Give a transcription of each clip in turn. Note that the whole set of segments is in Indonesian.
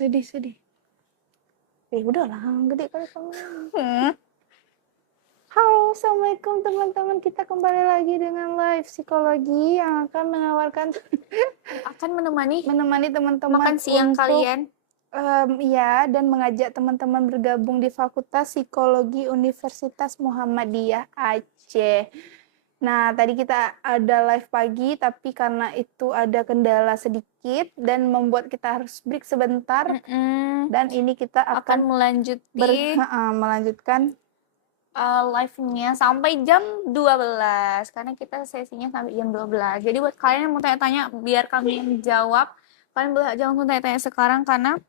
Sedih. Udahlah, gede kali kamu. Hmm. Halo, assalamualaikum teman-teman. Kita kembali lagi dengan live psikologi yang akan menemani menemani teman-teman makan siang untuk kalian. dan mengajak teman-teman bergabung di Fakultas Psikologi Universitas Muhammadiyah Aceh. Nah, tadi kita ada live pagi, tapi karena itu ada kendala sedikit dan membuat kita harus break sebentar. Dan ini kita akan melanjutkan live-nya sampai jam 12 karena kita sesinya sampai jam 12. Jadi buat kalian yang mau tanya-tanya biar kami yang jawab, kalian boleh jangan tanya-tanya sekarang karena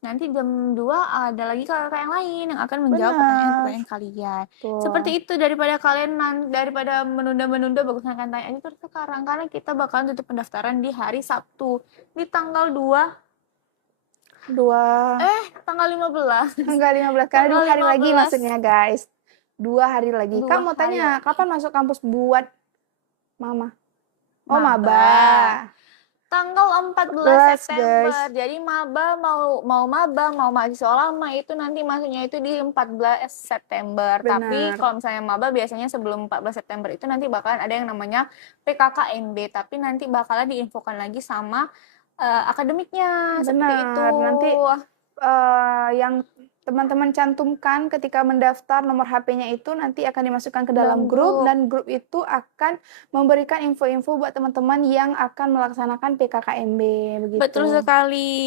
nanti jam 2 ada lagi kakak yang lain yang akan menjawab pertanyaan-pertanyaan kalian. Seperti itu, daripada menunda-menunda, bagusnya kan tanya itu sekarang karena kita bakalan tutup pendaftaran di hari Sabtu di tanggal 15. Tanggal 15 karena 2 hari lagi maksudnya, guys. 2 hari lagi. Kamu mau tanya kapan masuk kampus buat mama? Maba. Tanggal 14 September. Guys. Jadi maba mau mahasiswa lama itu nanti masuknya itu di 14 September. Benar. Tapi kalau misalnya maba biasanya sebelum 14 September itu nanti bakalan ada yang namanya PKKMB, tapi nanti bakalan diinfokan lagi sama akademiknya. Seperti itu. Nanti yang teman-teman cantumkan ketika mendaftar nomor HP-nya itu nanti akan dimasukkan ke dalam grup dan grup itu akan memberikan info-info buat teman-teman yang akan melaksanakan PKKMB begitu. Betul sekali.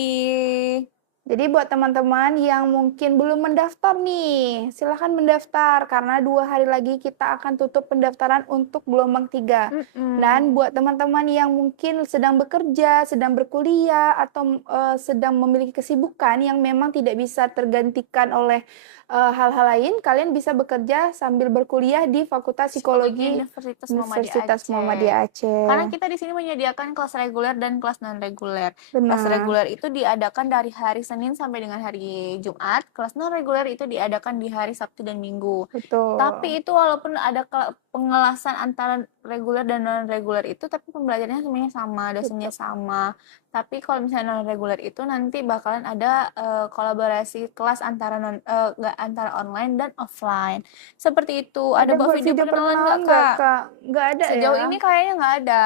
Jadi buat teman-teman yang mungkin belum mendaftar nih, silahkan mendaftar karena 2 hari lagi kita akan tutup pendaftaran untuk gelombang 3. Dan buat teman-teman yang mungkin sedang bekerja, sedang berkuliah, atau sedang memiliki kesibukan yang memang tidak bisa tergantikan oleh hal-hal lain, kalian bisa bekerja sambil berkuliah di Fakultas Psikologi Universitas Muhammadiyah Aceh. Karena kita di sini menyediakan kelas reguler dan kelas non-reguler. Kelas reguler itu diadakan dari hari Senin sampai dengan hari Jumat. Kelas non-reguler itu diadakan di hari Sabtu dan Minggu. Betul. Tapi itu walaupun ada pengelasan antara reguler dan non-reguler itu, tapi pembelajarannya semuanya sama, dosennya sama. Tapi kalau misalnya non-reguler itu nanti bakalan ada kolaborasi kelas antara online dan offline. Seperti itu. Ada buat video perkenalan nggak, Kak? Nggak ada. Sejauh ini kayaknya nggak ada.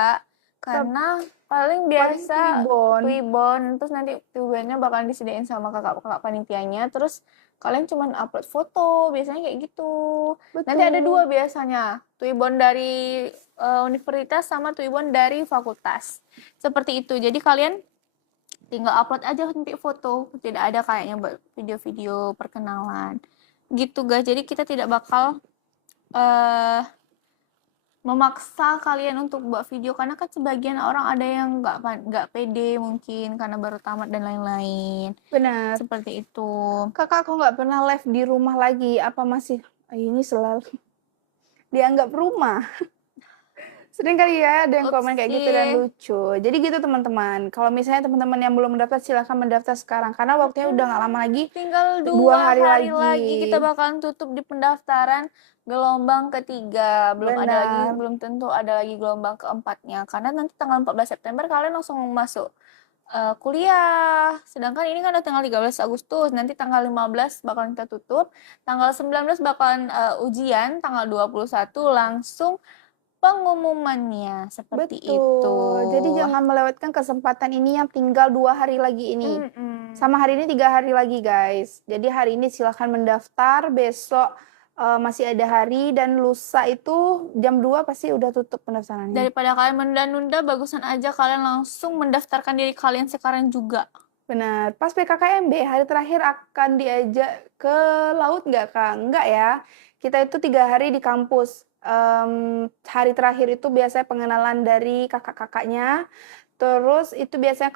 Karena paling biasa Twibbon, terus nanti Twibbonnya bakalan disediain sama kakak-kakak panitianya, terus kalian cuma upload foto, biasanya kayak gitu. Betul. Nanti ada 2 biasanya, Twibbon dari universitas sama Twibbon dari fakultas. Seperti itu, jadi kalian tinggal upload aja nanti foto, tidak ada kayaknya buat video-video perkenalan. Gitu guys, jadi kita tidak bakal memaksa kalian untuk buat video karena kan sebagian orang ada yang nggak pede mungkin karena baru tamat dan lain-lain. Benar. Seperti itu. Kakak kok nggak pernah live di rumah lagi? Apa masih ini selalu dianggap rumah? Sering kali ya ada yang komen kayak gitu dan lucu. Jadi gitu teman-teman. Kalau misalnya teman-teman yang belum mendaftar silahkan mendaftar sekarang karena waktunya udah nggak lama lagi. Tinggal 2 hari lagi kita bakalan tutup di pendaftaran gelombang ketiga. Belum tentu ada lagi gelombang keempatnya karena nanti tanggal 14 September kalian langsung masuk kuliah. Sedangkan ini kan udah tanggal 13 Agustus. Nanti tanggal 15 bakalan kita tutup. Tanggal 19 bakalan ujian. Tanggal 21 langsung pengumumannya. Seperti itu. Jadi jangan melewatkan kesempatan ini yang tinggal 2 hari lagi ini. Sama hari ini 3 hari lagi guys. Jadi hari ini silahkan mendaftar. Besok masih ada hari dan lusa itu jam 2 pasti udah tutup pendaftarannya. Daripada kalian menunda-nunda, bagusan aja kalian langsung mendaftarkan diri kalian sekarang juga. Benar. Pas PKKMB hari terakhir akan diajak ke laut nggak Kak? Nggak ya. Kita itu 3 hari di kampus. Hari terakhir itu biasanya pengenalan dari kakak-kakaknya. Terus itu biasanya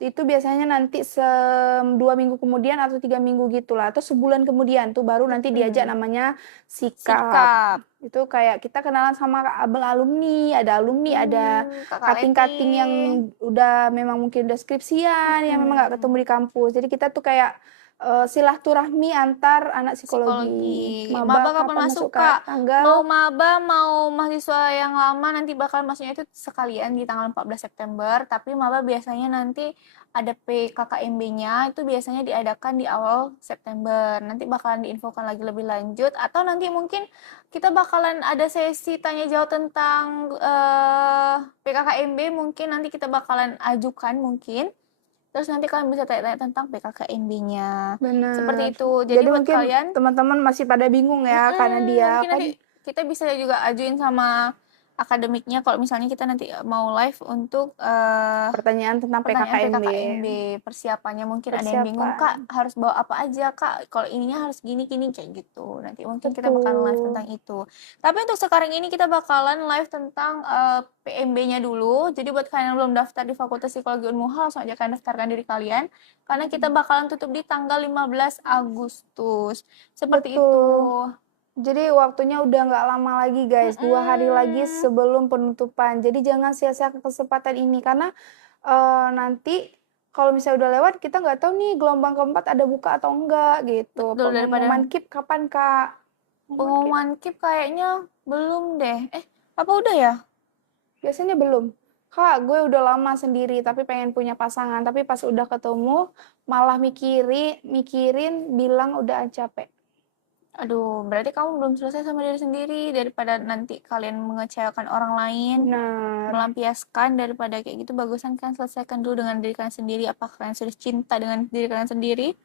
itu biasanya nanti 2 minggu kemudian atau 3 minggu gitulah. Atau sebulan kemudian tuh baru nanti diajak namanya sikap. Itu kayak kita kenalan sama abang alumni, ada kating-kating yang udah memang mungkin udah skripsian, yang memang nggak ketemu di kampus. Jadi kita tuh kayak silaturahmi antar anak psikologi. Maba kapan masuk Kak? Mau maba, mau mahasiswa yang lama nanti bakal masuknya itu sekalian di tanggal 14 September. Tapi maba biasanya nanti ada PKKMB-nya itu biasanya diadakan di awal September. Nanti bakalan diinfokan lagi lebih lanjut atau nanti mungkin kita bakalan ada sesi tanya jawab tentang PKKMB, mungkin nanti kita bakalan ajukan mungkin. Terus nanti kalian bisa tanya-tanya tentang PKKMB-nya. Seperti Benar. itu. Jadi Jadi buat mungkin kalian teman-teman masih pada bingung ya karena dia mungkin kan nanti kita bisa juga ajuin sama akademiknya kalau misalnya kita nanti mau live untuk pertanyaan tentang pertanyaan PKKMB. PKKMB, persiapannya mungkin ada yang bingung, Kak, Persiapan. harus bawa apa aja, Kak? Kalau ininya harus gini-gini kayak gitu. Nanti mungkin kita bakalan live Betul. tentang itu. Tapi untuk sekarang ini kita bakalan live tentang PMB-nya dulu. Jadi buat kalian yang belum daftar di Fakultas Psikologi Unmuha, langsung aja kalian daftarkan diri kalian. Karena kita bakalan tutup di tanggal 15 Agustus. Seperti itu. Betul. Jadi waktunya udah nggak lama lagi guys, 2 hari lagi sebelum penutupan. Jadi jangan sia-siakan kesempatan ini karena nanti kalau misalnya udah lewat kita nggak tahu nih gelombang keempat ada buka atau enggak gitu. Betul, Pengumuman KIP kapan Kak? pengumuman KIP kayaknya belum deh. Apa udah ya? Biasanya belum. Kak, gue udah lama sendiri tapi pengen punya pasangan, tapi pas udah ketemu malah mikirin bilang udah capek. Aduh, berarti kamu belum selesai sama diri sendiri daripada nanti kalian mengecewakan orang lain, Benar. melampiaskan daripada kayak gitu. Bagusan kan selesaikan dulu dengan diri kalian sendiri. Apakah kalian sudah cinta dengan diri kalian sendiri?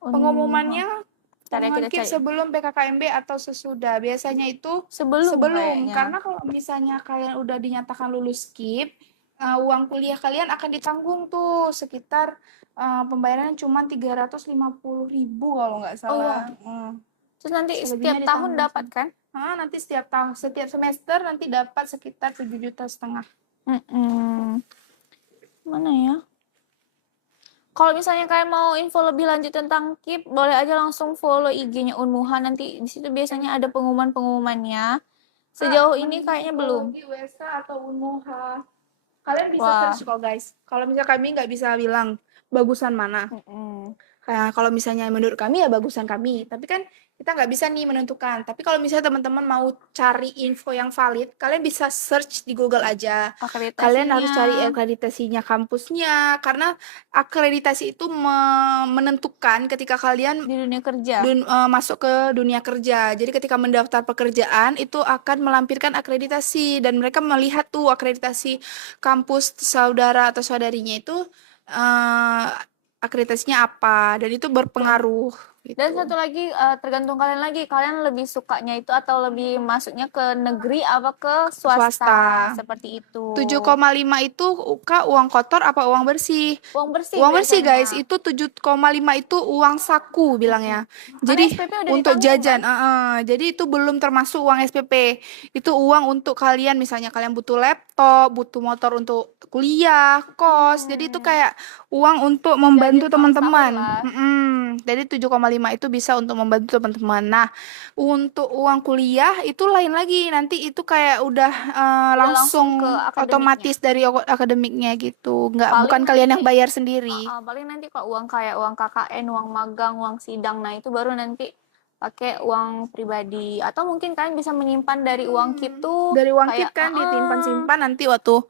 Pengumumannya Kita KIP cari sebelum PKKMB atau sesudah. Biasanya itu sebelum kayaknya. karena kalau misalnya kalian udah dinyatakan lulus KIP, uang kuliah kalian akan ditanggung tuh sekitar pembayaran cuma 350.000 kalau nggak salah. Terus nanti Selebihnya setiap tahun ditanggung. dapat kan? Nanti setiap tahun, setiap semester nanti dapat sekitar 7,5 juta. Mana ya? Kalau misalnya kalian mau info lebih lanjut tentang KIP, boleh aja langsung follow IG-nya Unmuha. Nanti di situ biasanya ada pengumuman-pengumumannya. Sejauh ini kayaknya belum. WSA atau Unmuha. Kalian bisa search kok guys. Kalau misalnya kami nggak bisa bilang bagusan mana. Kalau misalnya menurut kami ya bagusan kami. Tapi kan kita nggak bisa nih menentukan. Tapi kalau misalnya teman-teman mau cari info yang valid, kalian bisa search di Google aja. Kalian harus cari akreditasinya kampusnya. Karena akreditasi itu menentukan ketika kalian di dunia kerja. Masuk ke dunia kerja. Jadi ketika mendaftar pekerjaan itu akan melampirkan akreditasi. Dan mereka melihat tuh akreditasi kampus saudara atau saudarinya itu akreditasinya apa. Dan itu berpengaruh. Gitu. Dan satu lagi tergantung kalian lagi, kalian lebih sukanya itu atau lebih masuknya ke negeri apa ke swasta. Seperti itu. 7,5 itu Kak uang kotor apa uang bersih? Uang bersih. Uang bersih guys, itu 7,5 itu uang saku bilangnya. Jadi untuk jajan, jadi itu belum termasuk uang SPP. Itu uang untuk kalian, misalnya kalian butuh laptop, butuh motor untuk kuliah, kos. Jadi itu kayak uang untuk membantu teman-teman. Jadi 7,5 itu bisa untuk membantu teman-teman. Nah, untuk uang kuliah itu lain lagi. Nanti itu kayak udah langsung ke otomatis dari akademiknya gitu. Bukan kalian yang bayar sendiri. Paling nanti kalau uang kayak uang KKN, uang magang, uang sidang, nah itu baru nanti pakai uang pribadi. Atau mungkin kalian bisa menyimpan dari uang KIP tuh. Dari uang KIP kan disimpan-simpan, nanti waktu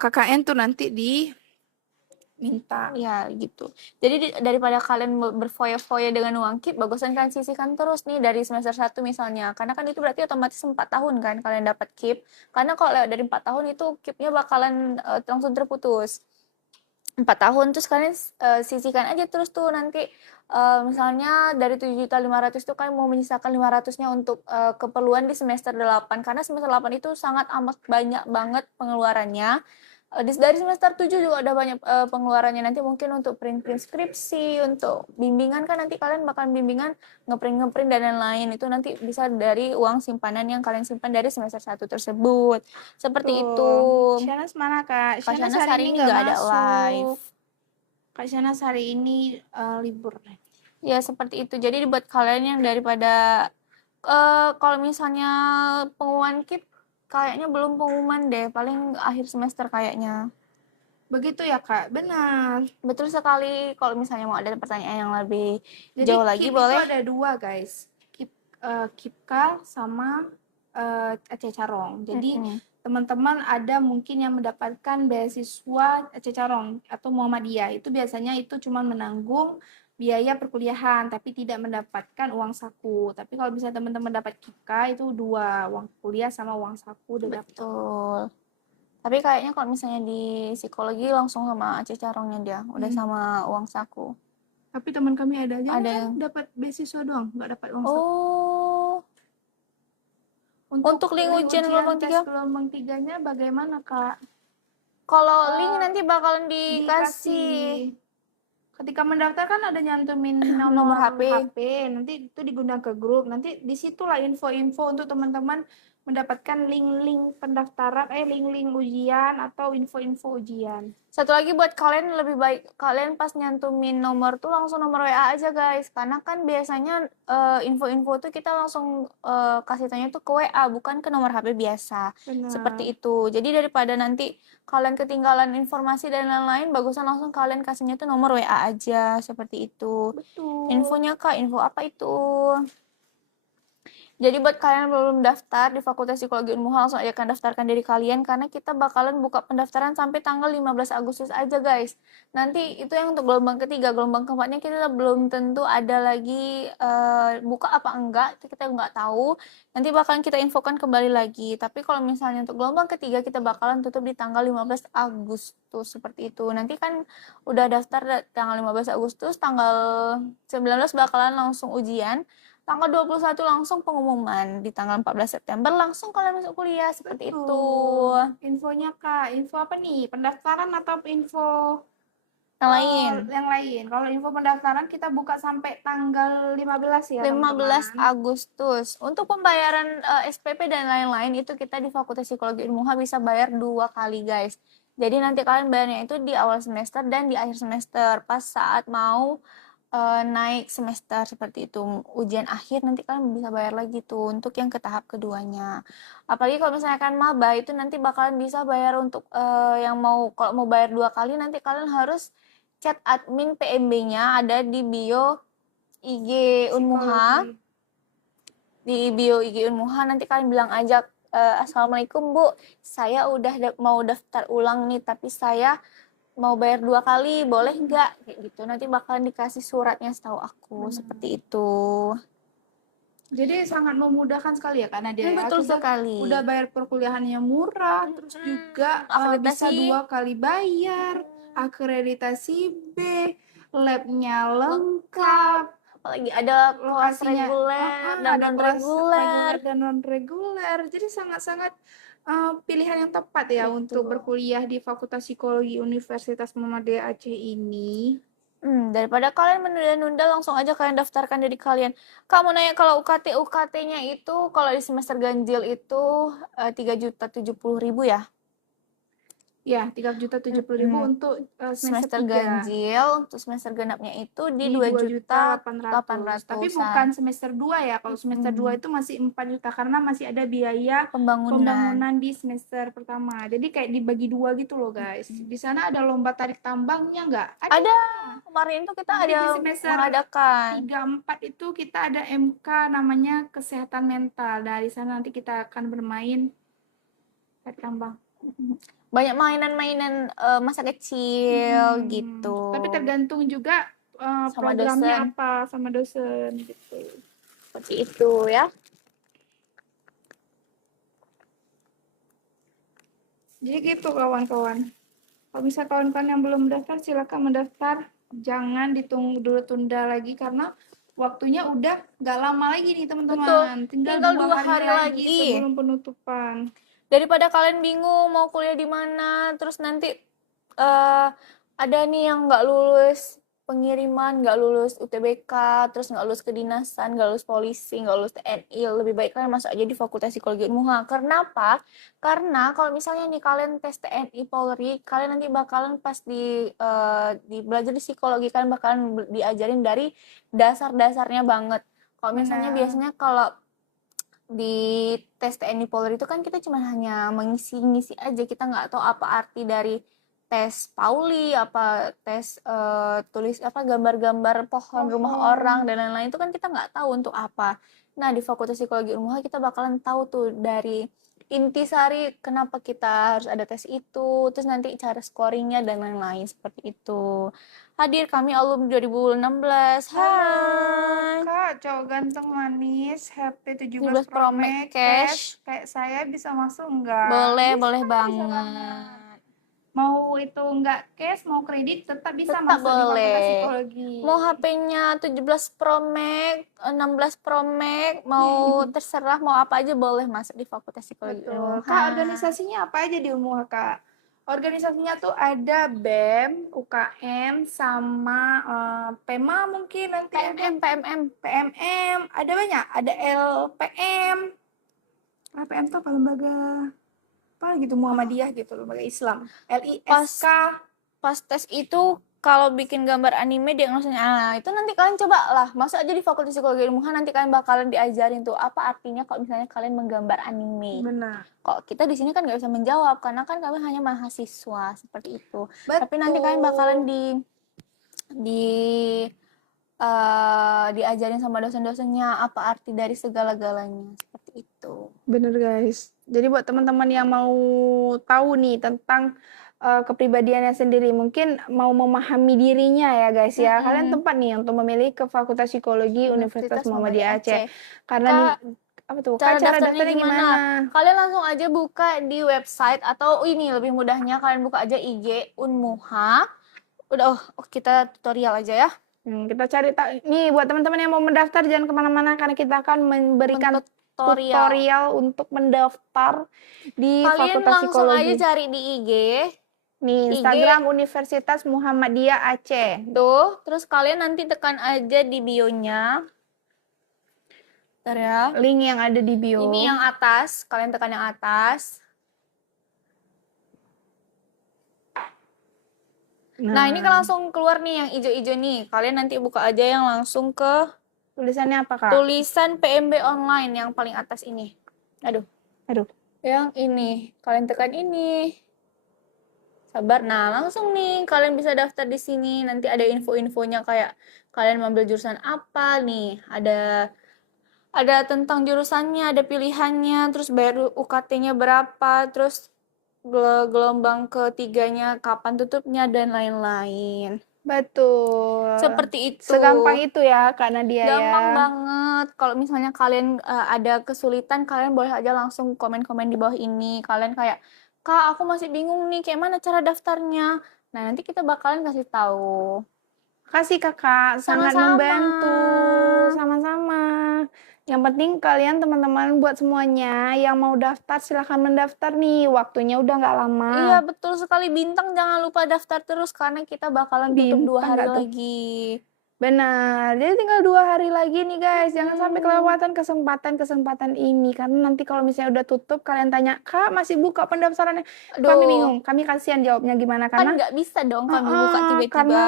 KKN tuh nanti minta. Ya gitu. Jadi daripada kalian berfoya-foya dengan uang KIP, bagusan kalian sisihkan terus nih dari semester 1 misalnya. Karena kan itu berarti otomatis 4 tahun kan kalian dapat KIP. Karena kalau lewat dari 4 tahun itu KIP-nya bakalan langsung terputus. 4 tahun terus kalian sisihkan aja terus tuh nanti misalnya dari 7.500.000 tuh kalian mau menyisakan 500-nya untuk keperluan di semester 8 karena semester 8 itu sangat amat banyak banget pengeluarannya. Dari semester 7 juga ada banyak pengeluarannya nanti mungkin untuk print skripsi, untuk bimbingan kan nanti kalian bakal bimbingan ngeprint dan lain-lain itu nanti bisa dari uang simpanan yang kalian simpan dari semester 1 tersebut. Seperti itu. Shanas mana Kak? Shanas hari ini nggak ada live. Kak Shanas hari ini libur. Ya seperti itu. Jadi buat kalian yang daripada kalau misalnya pengumuman KIP kayaknya belum pengumuman deh, paling akhir semester kayaknya. Begitu ya Kak, benar. Betul sekali. Kalau misalnya mau ada pertanyaan yang lebih jauh lagi KIP boleh. Itu ada 2 guys, KIPK sama Aceh Carong. Jadi teman-teman ada mungkin yang mendapatkan beasiswa Cecarong atau Muhammadiyah. Itu biasanya itu cuma menanggung biaya perkuliahan, tapi tidak mendapatkan uang saku. Tapi kalau bisa teman-teman dapat KIPKA itu dua, uang kuliah sama uang saku udah dapat. Betul. Tapi kayaknya kalau misalnya di psikologi langsung sama Cecarongnya dia, udah sama uang saku. Tapi teman kami ada aja Ada kan yang dapat beasiswa doang, nggak dapat uang saku. oh, untuk link ujian gelombang tes 3? gelombang 3-nya bagaimana, Kak? Kalau link nanti bakalan dikasih. Ketika mendaftar kan ada nyantumin Nomor HP. nanti itu digunakan ke grup. Nanti disitulah info-info untuk teman-teman mendapatkan link-link pendaftaran, link-link ujian atau info-info ujian. Satu lagi buat kalian, lebih baik kalian pas nyantumin nomor tuh langsung nomor WA aja guys, karena kan biasanya info-info tuh kita langsung kasih tanya tuh ke WA, bukan ke nomor HP biasa. Benar. Seperti itu. Jadi daripada nanti kalian ketinggalan informasi dan lain-lain, bagusan langsung kalian kasihnya tuh nomor WA aja, seperti itu. Betul. Infonya Kak, info apa itu? Jadi buat kalian yang belum daftar di Fakultas Psikologi Unmuha, langsung aja kan daftarkan diri kalian, karena kita bakalan buka pendaftaran sampai tanggal 15 Agustus aja guys. Nanti itu yang untuk gelombang ketiga, gelombang keempatnya kita belum tentu ada lagi buka apa enggak, kita nggak tahu. Nanti bakalan kita infokan kembali lagi. Tapi kalau misalnya untuk gelombang ketiga kita bakalan tutup di tanggal 15 Agustus seperti itu. Nanti kan udah daftar tanggal 15 Agustus, tanggal 19 bakalan langsung ujian. Tanggal 21 langsung pengumuman, di tanggal 14 September langsung kalian masuk kuliah, seperti itu. Infonya Kak, info apa nih? Pendaftaran atau info Yang lain? Yang lain. Kalau info pendaftaran kita buka sampai tanggal 15 ya, 15 teman-teman. Agustus. Untuk pembayaran SPP dan lain-lain itu kita di Fakultas Psikologi Unmuha bisa bayar 2 kali guys. Jadi nanti kalian bayarnya itu di awal semester dan di akhir semester, pas saat mau naik semester seperti itu. Ujian akhir nanti kalian bisa bayar lagi tuh untuk yang ke tahap keduanya. Apalagi kalau misalkan maba itu nanti bakalan bisa bayar untuk yang kalau mau bayar 2 kali, nanti kalian harus chat admin PMB-nya, ada di bio IG Unmuha. Di bio IG Unmuha nanti kalian bilang aja, Assalamualaikum Bu, saya udah mau daftar ulang nih, tapi saya mau bayar 2 kali, boleh nggak? Kayak gitu. Nanti bakalan dikasih suratnya setahu aku, seperti itu. Jadi sangat memudahkan sekali ya Kak Nadia. Betul sekali. Udah bayar perkuliahannya murah, terus juga bisa 2 kali bayar, akreditasi B, labnya lengkap, apalagi ada kelas lokasinya reguler dan non reguler. non reguler. Jadi sangat-sangat pilihan yang tepat ya untuk berkuliah di Fakultas Psikologi Universitas Muhammadiyah Aceh ini. Daripada kalian menunda-nunda, langsung aja kalian daftarkan diri kalian. Kamu nanya kalau UKT-nya itu kalau di semester ganjil itu 3.070.000 ya? Ya, 3.070.000 untuk semester ganjil. Untuk semester genapnya itu di 2.800.000. Tapi bukan semester 2 ya. Kalau semester 2 itu masih 4 juta karena masih ada biaya pembangunan di semester pertama. Jadi kayak dibagi 2 gitu loh guys. Di sana ada lomba tarik tambangnya nggak? Ada. Kemarin itu kita ada mengadakan. 3-4 itu kita ada MK namanya kesehatan mental. Dari sana nanti kita akan bermain tarik tambang. Banyak mainan-mainan masa kecil gitu. Tapi tergantung juga sama programnya dosen. apa sama dosen gitu. Seperti itu ya. Jadi gitu kawan-kawan. Kalau misalnya kawan-kawan yang belum mendaftar silakan mendaftar. Jangan ditunggu dulu, tunda lagi karena waktunya udah gak lama lagi nih teman-teman. Tinggal 2 hari lagi sebelum penutupan. Daripada kalian bingung mau kuliah di mana, terus nanti ada nih yang nggak lulus pengiriman, nggak lulus UTBK, terus nggak lulus kedinasan, nggak lulus polisi, nggak lulus TNI, lebih baik kalian masuk aja di Fakultas Psikologi Unmuha. Kenapa? Karena kalau misalnya nih kalian tes TNI Polri, kalian nanti bakalan pas di belajar di psikologi, kalian bakalan diajarin dari dasar-dasarnya banget. Kalau misalnya biasanya kalau di tes TNI Polri itu kan kita cuma hanya mengisi-ngisi aja, kita nggak tahu apa arti dari tes Pauli, apa tes tulis apa gambar-gambar pohon rumah orang dan lain-lain, itu kan kita nggak tahu untuk apa. Nah di Fakultas Psikologi Unmuha kita bakalan tahu tuh dari intisari kenapa kita harus ada tes itu, terus nanti cara scoringnya dan lain-lain seperti itu. Hadir kami alumni 2016. Hai. Kak, cowok ganteng manis, HP 17 17 Pro Pro Max Max cash. kayak saya bisa masuk enggak? Boleh, Bisa, boleh bisa banget. banget. Mau itu enggak cash, mau kredit tetap bisa Tetap masuk di Fakultas boleh. Psikologi. Mau HP-nya 17 Pro Max, 16 Pro Max, mau terserah mau apa aja boleh masuk di Fakultas Psikologi Betul. Unmuha. Kak, organisasinya apa aja di Unmuha, Kak? Organisasinya tuh ada BEM, UKM, sama PEMA mungkin nanti PMM, ada banyak. Ada LPM. LPM tuh apa lembaga? Apa gitu, Muhammadiyah gitu, lembaga Islam. LISK. Pas tes itu kalau bikin gambar anime dia langsungnya itu nanti kalian coba lah masuk aja di Fakultas Psikologi Ilmuha, nanti kalian bakalan diajarin tuh apa artinya kalau misalnya kalian menggambar anime. Benar. Kok kita di sini kan nggak bisa menjawab karena kan kami hanya mahasiswa seperti itu. Betul. Tapi nanti kalian bakalan diajarin sama dosen-dosennya apa arti dari segala-galanya seperti itu. Bener guys. Jadi buat teman-teman yang mau tahu nih tentang kepribadiannya sendiri, mungkin mau memahami dirinya ya guys ya, kalian tempat nih untuk memilih ke Fakultas Psikologi Universitas Muhammadiyah Aceh. Karena apa tuh? Kak, cara daftarnya gimana? Kalian langsung aja buka di website atau ini lebih mudahnya kalian buka aja IG Unmuha. Udah, kita tutorial aja ya. Kita cari nih buat teman-teman yang mau mendaftar jangan kemana-mana karena kita akan memberikan tutorial untuk mendaftar di Fakultas Psikologi. Kalian langsung aja cari di IG. Nih, Instagram Universitas Muhammadiyah Aceh. Tuh, terus kalian nanti tekan aja di bio-nya. Bentar ya. Link yang ada di bio. Ini yang atas, kalian tekan yang atas. Nah, ini kan langsung keluar nih yang hijau-hijau nih. Kalian nanti buka aja yang langsung ke tulisannya apa, Kak? Tulisan PMB online yang paling atas ini. Aduh. Yang ini, kalian tekan ini. Sabar. Nah, langsung nih kalian bisa daftar di sini. Nanti ada info-infonya kayak kalian mengambil jurusan apa nih. Ada tentang jurusannya, ada pilihannya, terus bayar UKT-nya berapa, terus gelombang ketiganya kapan tutupnya dan lain-lain. Betul. Seperti itu. Segampang itu ya, Kak Nadia. Gampang banget. Kalau misalnya kalian ada kesulitan, kalian boleh aja langsung komen-komen di bawah ini. Kalian kayak, Kak, aku masih bingung nih, kayak mana cara daftarnya? Nah, nanti kita bakalan kasih tahu. Kasih Kakak, sangat membantu. Sama-sama. Yang penting kalian teman-teman buat semuanya yang mau daftar silahkan mendaftar nih. Waktunya udah nggak lama. Iya, betul sekali. Bintang jangan lupa daftar terus karena kita bakalan tutup 2 hari lagi. Benar, jadi tinggal 2 hari lagi nih guys. Jangan sampai kelewatan kesempatan ini. Karena nanti kalau misalnya udah tutup, kalian tanya, Kak masih buka pendaftarannya? Kami bingung, kami kasihan jawabnya gimana. Karena kan nggak bisa dong kami buka tiba-tiba. Karena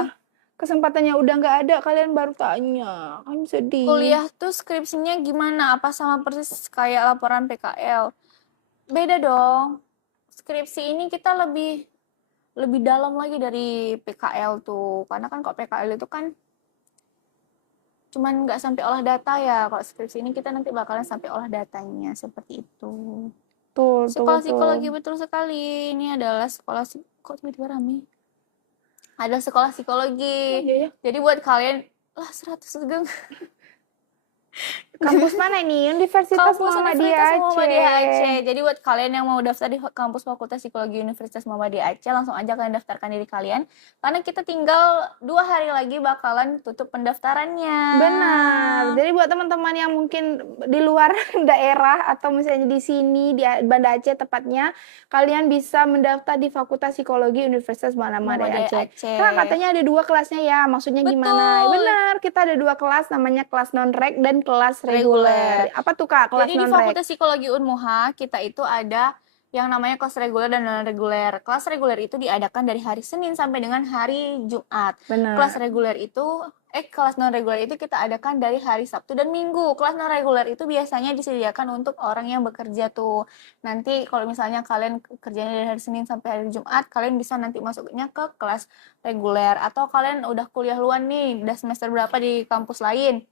kesempatannya udah nggak ada, kalian baru tanya. Kami sedih. Kuliah tuh skripsinya gimana? Apa sama persis kayak laporan PKL? Beda dong. Skripsi ini kita lebih dalam lagi dari PKL tuh. Karena kan kok PKL itu kan cuman nggak sampai olah data ya. Kalau skripsi ini kita nanti bakalan sampai olah datanya. Seperti itu. Sekolah psikologi betul sekali. Ini adalah sekolah kok tiba-tiba rame? Ada sekolah psikologi. Jadi buat kalian 100 geng. Kampus mana ini? Universitas Muhammadiyah Aceh. Jadi buat kalian yang mau daftar di kampus Fakultas Psikologi Universitas Muhammadiyah Aceh, langsung aja kalian daftarkan diri kalian. Karena kita tinggal 2 hari lagi bakalan tutup pendaftarannya. Benar. Jadi buat teman-teman yang mungkin di luar daerah atau misalnya di sini di Banda Aceh tepatnya, kalian bisa mendaftar di Fakultas Psikologi Universitas Muhammadiyah Aceh. Kak, katanya ada 2 kelasnya ya. Maksudnya gimana? Benar, kita ada 2 kelas, namanya kelas non-reg dan kelas reguler. Apa tuh Kak kelas non-reg? Jadi di Fakultas Psikologi Unmuha kita itu ada yang namanya kelas reguler dan non-reguler. Kelas reguler itu diadakan dari hari Senin sampai dengan hari Jumat. Benar. Kelas non-reguler itu kita adakan dari hari Sabtu dan Minggu. Kelas non-reguler itu biasanya disediakan untuk orang yang bekerja tuh. Nanti kalau misalnya kalian kerjanya dari hari Senin sampai hari Jumat, kalian bisa nanti masuknya ke kelas reguler. Atau kalian udah kuliah luar nih, udah semester berapa di kampus lain,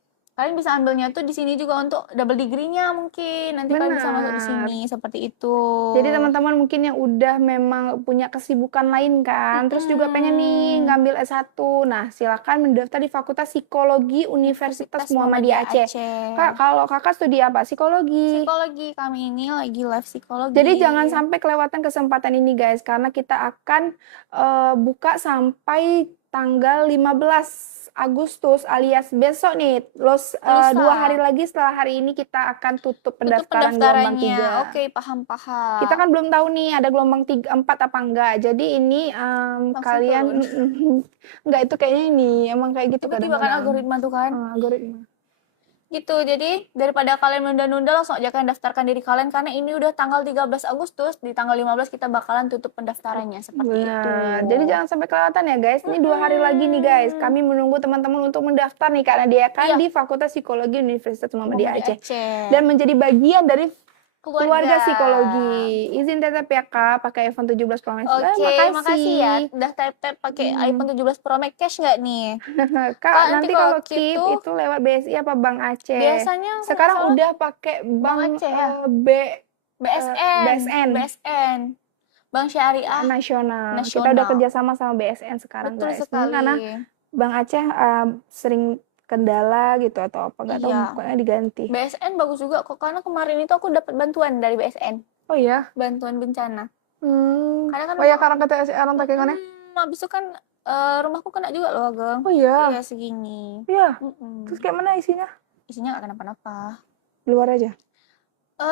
Kalian bisa ambilnya tuh di sini juga untuk double degree-nya mungkin. Nanti kalian bisa masuk di Benar. sini seperti itu. Jadi teman-teman mungkin yang udah memang punya kesibukan lain kan, terus juga pengen nih ngambil S1. Nah, silakan mendaftar di Fakultas Psikologi Universitas Muhammadiyah Aceh. Kak, kalau kakak studi apa? Psikologi. Psikologi, kami ini lagi live psikologi. Jadi jangan sampai kelewatan kesempatan ini guys, karena kita akan buka sampai tanggal 15 Agustus alias besok nih, 2 hari lagi setelah hari ini kita akan tutup pendaftaran gelombang 3. Oke, paham-paham. Kita kan belum tahu nih ada gelombang 3, 4 apa enggak. Jadi ini kalian enggak, itu kayaknya ini emang kayak gitu tiba-tiba kan algoritma tuh kan. Algoritma. Gitu, jadi daripada kalian menunda-nunda langsung aja kalian daftarkan diri kalian karena ini udah tanggal 13 Agustus, di tanggal 15 kita bakalan tutup pendaftarannya seperti itu. Jadi jangan sampai kelewatan ya guys, ini 2 hari lagi nih guys, kami menunggu teman-teman untuk mendaftar nih karena dia kan di Fakultas Psikologi Universitas Muhammadiyah Aceh dan menjadi bagian dari keluarga psikologi. Izin tetap ya Kak, pakai iPhone 17 Pro Max. Oke, makasih ya. Udah tap-tap pakai iPhone 17 Pro Max cash nggak nih? Kak, nanti kalau KIP itu lewat BSI apa Bank Aceh? Biasanya sekarang udah pakai Bank Aceh ya? BSN. Bank Syariah Nasional. Kita udah kerjasama sama BSN sekarang. Betul guys. sekali. Karena Bank Aceh sering kendala gitu atau apa nggak tahu, pokoknya diganti. BSN bagus juga kok, karena kemarin itu aku dapat bantuan dari BSN. Oh iya? Bantuan bencana. Karena kan karena kata orang takengannya. Habis itu kan rumahku kena juga loh, Ageng. Oh iya? Iya, segini. Iya? Terus kayak mana isinya? Isinya nggak kenapa-napa. Luar aja?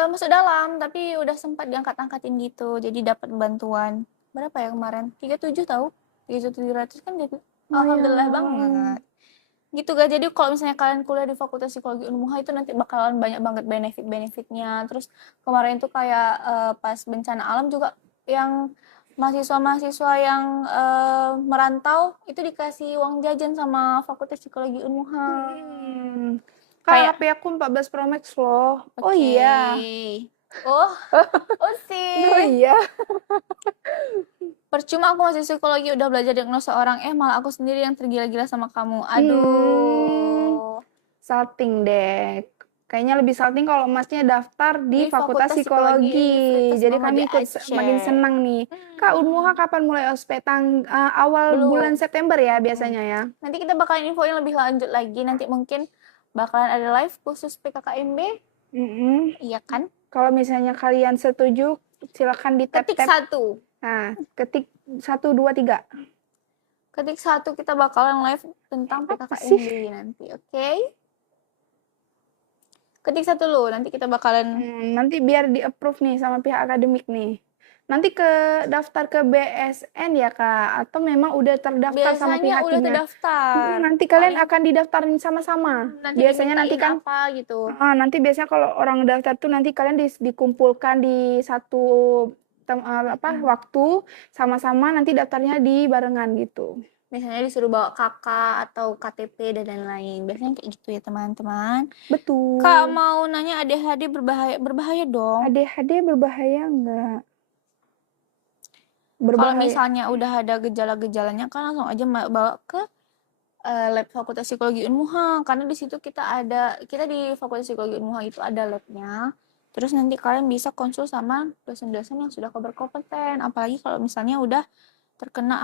Masuk dalam, tapi udah sempat diangkat-angkatin gitu. Jadi dapat bantuan. Berapa ya kemarin? 37 tahu? 3.700 kan jadi alhamdulillah banget. Gitu guys, jadi kalau misalnya kalian kuliah di Fakultas Psikologi Unmuha itu nanti bakalan banyak banget benefit-benefitnya. Terus kemarin tuh kayak pas bencana alam juga yang mahasiswa-mahasiswa yang merantau itu dikasih uang jajan sama Fakultas Psikologi Unmuha. Kayak HP aku 14 Pro Max loh. Oh iya. Oh sih. Oh iya. Percuma aku masih psikologi udah belajar diagnosa orang, malah aku sendiri yang tergila-gila sama kamu. Aduh. Salting deh. Kayaknya lebih salting kalau masnya daftar di Fakultas Psikologi. Jadi kami ikut makin senang nih. Kak, Unmuha kapan mulai ospek? Awal bulan September ya biasanya ya. Nanti kita bakalan infoin lebih lanjut lagi. Nanti mungkin bakalan ada live khusus PKKMB. Iya kan? Kalau misalnya kalian setuju, silakan di tap-tap. Ketik 1. Nah, ketik 1, 2, 3. Ketik 1 kita bakalan live tentang PKKMB nanti, oke? Ketik 1 dulu, nanti kita bakalan... nanti biar di-approve nih sama pihak akademik nih. Nanti daftar ke BSN ya Kak? Atau memang udah terdaftar sama pihaknya? Biasanya udah terdaftar. Nanti kalian akan didaftarin sama-sama. Biasanya nanti kan apa gitu. Nanti biasanya kalau orang daftar tuh nanti kalian dikumpulkan di satu waktu sama-sama, nanti daftarnya di barengan gitu. Biasanya disuruh bawa kakak atau KTP dan lain-lain. Biasanya kayak gitu ya teman-teman. Betul. Kak mau nanya ADHD berbahaya dong? ADHD berbahaya enggak? Kalau misalnya udah ada gejala-gejalanya kan langsung aja bawa ke lab Fakultas Psikologi Unmuha, karena di situ kita di Fakultas Psikologi Unmuha itu ada labnya. Terus nanti kalian bisa konsul sama dosen-dosen yang sudah berkompeten. Apalagi kalau misalnya udah terkena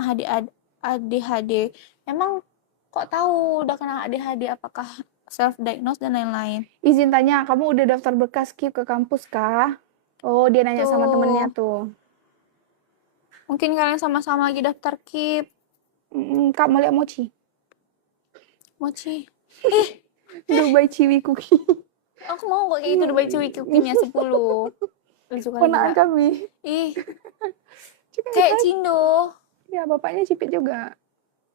ADHD. Emang kok tahu udah kena ADHD? Apakah self-diagnose dan lain-lain? Izin tanya, kamu udah daftar bekas KIP ke kampus kah? Oh, dia nanya sama temennya tuh. Mungkin kalian sama-sama lagi daftar KIP. Kak mau lihat mochi? Mochi? Dubai Ciwi Cookie. Aku mau kok kayak itu Dubai Ciwi Cookie-nya 10. Ponakan kami. Kayak Cindo. Ya, bapaknya Cipit juga.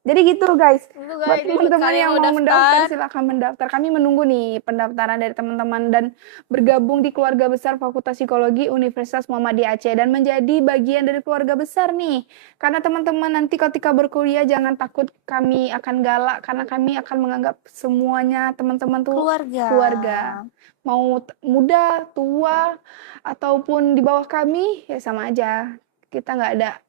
Jadi gitu guys. Buat teman-teman yang mau mendaftar, silakan mendaftar. Kami menunggu nih pendaftaran dari teman-teman dan bergabung di keluarga besar Fakultas Psikologi Universitas Muhammadiyah Aceh dan menjadi bagian dari keluarga besar nih. Karena teman-teman nanti ketika berkuliah jangan takut kami akan galak, karena kami akan menganggap semuanya teman-teman tuh keluarga. Mau muda, tua, ataupun di bawah kami ya sama aja. Kita nggak ada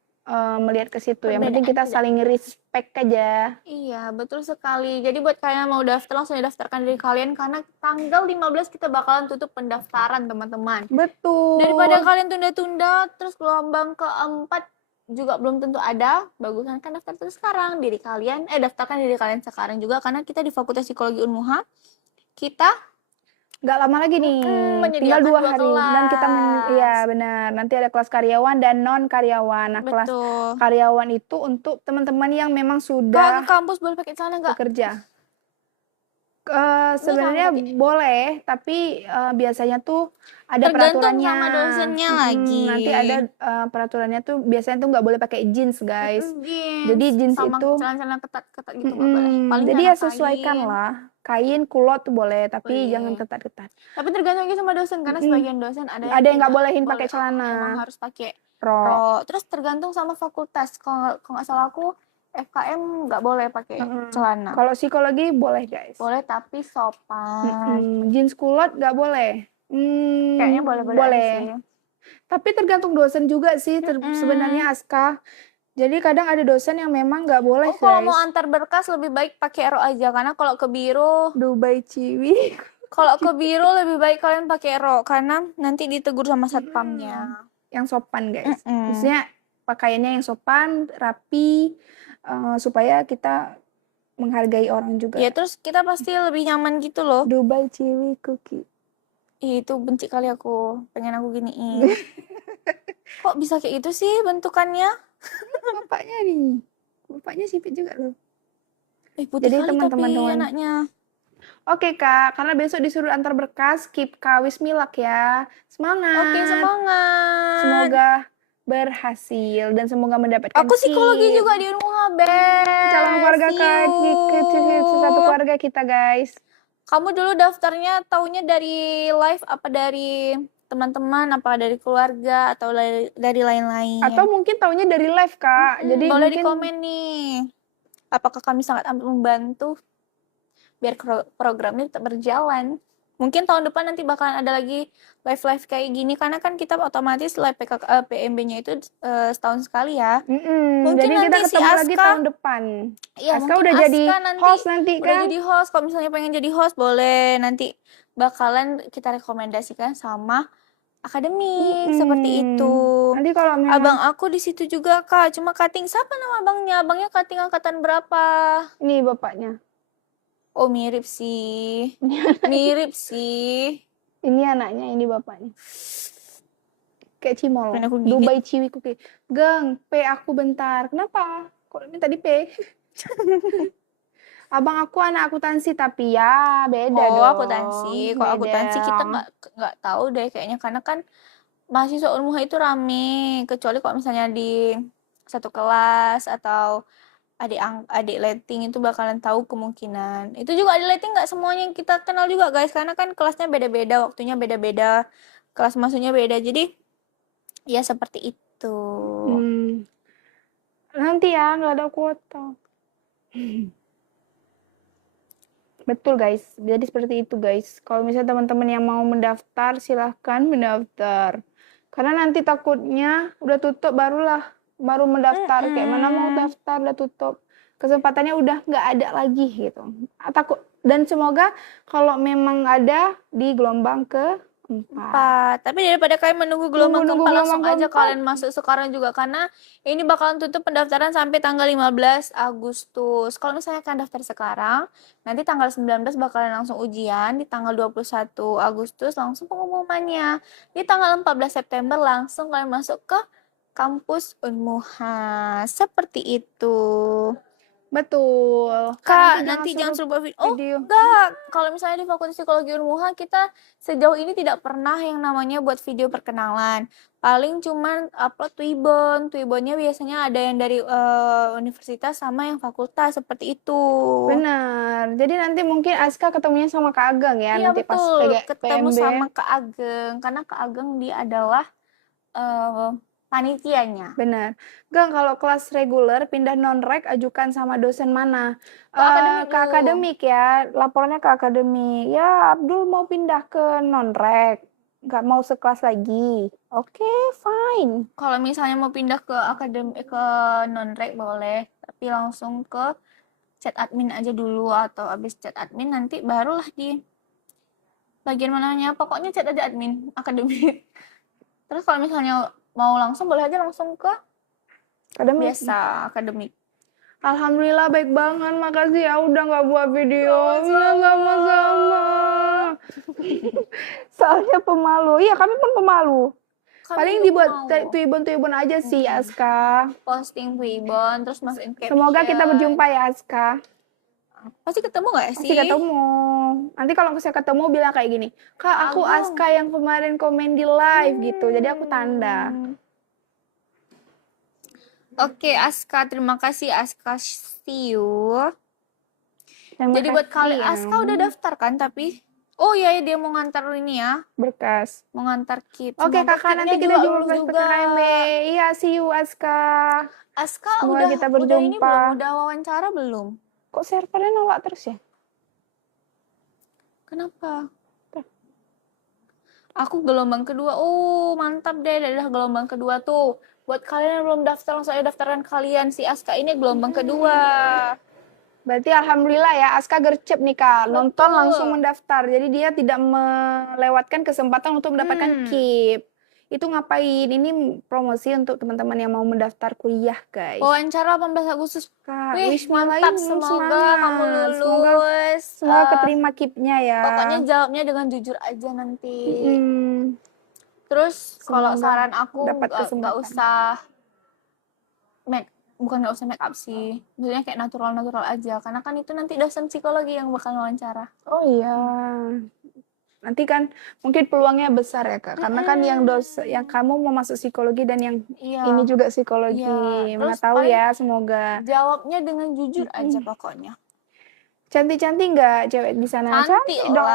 melihat ke situ. Yang penting Perbedaan kita tidak saling ada. respect aja. Iya, betul sekali. Jadi buat kalian yang mau daftar, langsung didaftarkan dari kalian karena tanggal 15 kita bakalan tutup pendaftaran, teman-teman. Daripada Betul. kalian tunda-tunda, terus gelombang keempat juga belum tentu ada, bagusan kan daftar terus sekarang diri kalian, daftarkan diri kalian sekarang juga karena kita di Fakultas Psikologi Unmuha, kita Nggak lama lagi nih, tinggal menyediakan 2 2 hari. Dan kita iya kelas. benar, nanti ada kelas karyawan dan non karyawan. Nah, kelas Betul. karyawan itu untuk teman-teman yang memang Kak, ke sudah kampus boleh pakai celana nggak? bekerja. Ini Sebenarnya sama pakai. boleh, tapi biasanya tuh ada Tergantung peraturannya. sama dosennya lagi. Nanti ada peraturannya tuh biasanya tuh nggak boleh pakai jeans, guys. Jadi jeans sama itu celana-celana ketat-ketat gitu nggak boleh. Paling jadi celana ya sesuaikan kain. lah. Kain, kulot tuh boleh, tapi Boleh. jangan ketat-ketat. Tapi tergantung lagi sama dosen karena sebagian dosen ada Ada yang nggak tidak bolehin pakai boleh, celana. emang harus pakai Rok. rok. Terus tergantung sama fakultas. Kalau nggak salah aku FKM nggak boleh pakai celana. Kalau psikologi boleh, guys. Boleh tapi sopan. Jeans kulot nggak boleh. Kayaknya boleh-boleh aja boleh. sih. Tapi tergantung dosen juga sih sebenarnya, Aska. Jadi kadang ada dosen yang memang nggak boleh, kalau guys. mau antar berkas lebih baik pakai rok aja karena kalau ke biro Dubai Ciwi. kalau ke biro lebih baik kalian pakai rok karena nanti ditegur sama satpamnya. Yang sopan, guys. Maksudnya pakaiannya yang sopan, rapi, supaya kita menghargai orang juga. Ya terus kita pasti lebih nyaman gitu loh. Dubai Ciwi Cookie. Itu benci kali aku, pengen aku giniin. Kok bisa kayak gitu sih bentukannya? Bapaknya nih. Bapaknya sipit juga loh. Putih Jadi kali teman-teman tapi anaknya. Oke, Kak, karena besok disuruh antar berkas, keep Kak Wismilak ya. Semangat. Oke, semangat. Semoga berhasil dan semoga mendapatkan Aku psikologi juga di Unmuha, calon keluarga Kak, satu keluarga kita, guys. Kamu dulu daftarnya taunya dari live apa dari teman-teman, apa dari keluarga atau dari lain-lain? Atau mungkin taunya dari live, Kak. Jadi boleh mungkin di komen nih. Apakah kami sangat amat membantu biar programnya tetap berjalan? Mungkin tahun depan nanti bakalan ada lagi live-live kayak gini karena kan kita otomatis live PMB-nya itu setahun sekali ya. Mungkin jadi nanti kita ketemu lagi tahun depan. Iya, Aska udah jadi host nanti kan? Udah jadi host. Kalau misalnya pengen jadi host boleh, nanti bakalan kita rekomendasikan sama akademik seperti itu. Nanti kalau memang abang aku di situ juga, Kak. Cuma cutting siapa nama abangnya? Abangnya cutting angkatan berapa? Ini bapaknya. Oh, mirip sih. Mirip sih. Ini anaknya, ini bapaknya. Kayak Cimol. Pengen aku gigit. Dubai Ciwi Cookie. Geng, P aku bentar. Kenapa? Kok minta di P? Abang aku anak akuntansi tapi ya beda dong. Akuntansi. Kalau akuntansi kita nggak tahu deh kayaknya karena kan mahasiswa Unmuha itu rame, kecuali kalau misalnya di satu kelas atau adik letting itu bakalan tahu kemungkinan. Itu juga adik letting nggak semuanya yang kita kenal juga, guys, karena kan kelasnya beda-beda, waktunya beda-beda, kelas masuknya beda, jadi ya seperti itu. Nanti ya nggak ada kuota. Betul, guys. Jadi seperti itu, guys. Kalau misalnya teman-teman yang mau mendaftar, silahkan mendaftar. Karena nanti takutnya udah tutup baru mendaftar. Kayak mana mau daftar udah tutup. Kesempatannya udah nggak ada lagi gitu. Dan semoga kalau memang ada di gelombang ke-4. Tapi daripada kalian menunggu gelombang ke-4, langsung aja kalian masuk sekarang juga karena ini bakalan tutup pendaftaran sampai tanggal 15 Agustus. Kalau misalnya kalian daftar sekarang, nanti tanggal 19 bakalan langsung ujian, di tanggal 21 Agustus langsung pengumumannya. Di tanggal 14 September langsung kalian masuk ke kampus Unmuha. Seperti itu. Betul. Kak, nanti jangan suruh buat video. Enggak. Kalau misalnya di Fakultas Psikologi Unmuha, kita sejauh ini tidak pernah yang namanya buat video perkenalan. Paling cuman upload Twibbon. Twibbonnya biasanya ada yang dari universitas sama yang fakultas, seperti itu. Benar. Jadi nanti mungkin Aska ketemunya sama Kak Ageng ya. Iya, nanti betul. pas Ketemu PMB. sama Kak Ageng. Karena Kak Ageng dia adalah panitianya. Benar. Gang, kalau kelas reguler pindah non-rek ajukan sama dosen mana? Ke akademik ya. Laporannya ke akademik. Ya, Abdul mau pindah ke non-rek. nggak mau sekelas lagi. Oke, fine. Kalau misalnya mau pindah ke akademik ke non-rek boleh, tapi langsung ke chat admin aja dulu, atau abis chat admin nanti barulah di bagian mananya, pokoknya chat aja admin akademik. Terus kalau misalnya mau langsung boleh aja langsung ke Akademik. biasa akademik. Alhamdulillah baik banget, makasih ya udah nggak buat video. Sama-sama. Soalnya pemalu. Iya, kami pun pemalu. Paling dibuat tuibon aja sih, Aska. Posting tuibon, terus masukin caption. Semoga kita berjumpa ya, Aska. Pasti ketemu nggak sih? Pasti ketemu. Nanti kalau saya ketemu bilang kayak gini, Kak, aku Aska yang kemarin komen di live gitu. Jadi aku tanda. Oke, Aska, terima kasih Aska, see you. Jadi buat kalian, Aska udah daftar kan tapi? Oh iya, dia mau ngantar ini ya. Berkas. Mau ngantar kit. Oke, Kakak, nanti kita jumpa di PKKMB. Iya, see you, Aska. Aska semoga kita berjumpa. Udah ini belum? Udah wawancara belum? Kok servernya nolak terus ya? Kenapa? Aku gelombang kedua. Oh, mantap deh. Udah gelombang kedua tuh. Buat kalian yang belum daftar, langsung aja daftarkan kalian. Si Aska ini gelombang kedua. Berarti alhamdulillah ya, Aska gercep nih Kak. Nonton langsung mendaftar. Jadi dia tidak melewatkan kesempatan untuk mendapatkan KIP. Itu ngapain? Ini promosi untuk teman-teman yang mau mendaftar kuliah, guys. Wawancara 18 Agustus. Kak, wih, mantap. Semoga kamu lulus. Semoga keterima KIP-nya ya. Pokoknya jawabnya dengan jujur aja nanti. Terus kalau saran aku nggak usah bukan nggak usah make up sih, maksudnya kayak natural aja, karena kan itu nanti dosen psikologi yang bakal wawancara. Oh iya, nanti kan mungkin peluangnya besar ya Kak, karena kan yang kamu mau masuk psikologi dan yang ini juga psikologi. Mana tahu ya, semoga jawabnya dengan jujur aja pokoknya. Cantik-cantik nggak cewek di sana? Cantik dong.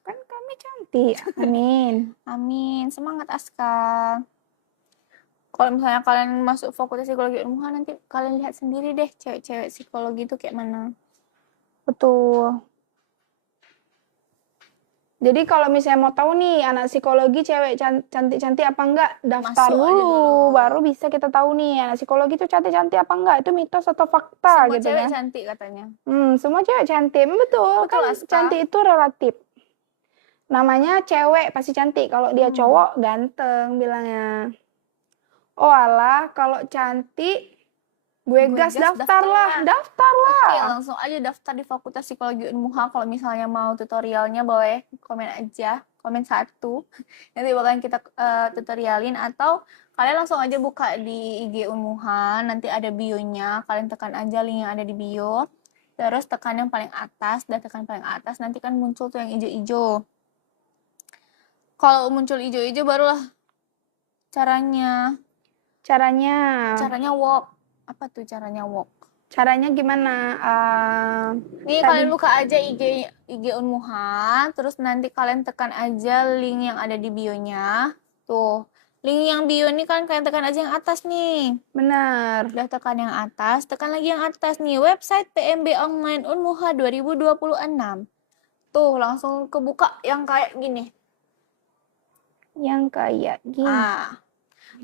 Kan kami cantik. Amin. Amin. Semangat Aska. Kalau misalnya kalian masuk fakultas psikologi ilmuwan, nanti kalian lihat sendiri deh cewek-cewek psikologi itu kayak mana. Betul. Jadi kalau misalnya mau tahu nih anak psikologi cewek cantik-cantik apa enggak, daftar dulu baru bisa kita tahu nih anak psikologi itu cantik-cantik apa enggak, itu mitos atau fakta. Semua gitu cewek cantik katanya. Semua cewek cantik, betul kan, cantik itu relatif. Namanya cewek pasti cantik, kalau dia cowok ganteng bilangnya. Oh alah, kalau cantik gue gas, daftarlah. Oke, langsung aja daftar di Fakultas Psikologi Unmuha. Kalau misalnya mau tutorialnya boleh komen aja, komen 1. Nanti bakalan kita tutorialin, atau kalian langsung aja buka di IG Unmuha, nanti ada bio-nya, kalian tekan aja link yang ada di bio. Terus tekan yang paling atas, nanti kan muncul tuh yang hijau-hijau. Kalau muncul hijau-hijau barulah caranya walk. Apa tuh caranya walk? Caranya gimana? Nih kalian buka aja IG Unmuha, terus nanti kalian tekan aja link yang ada di bio-nya. Tuh, link yang bio ini kan kalian tekan aja yang atas nih. Benar. Udah tekan yang atas, tekan lagi yang atas nih, website PMB Online Unmuha 2026. Tuh, langsung kebuka yang kayak gini.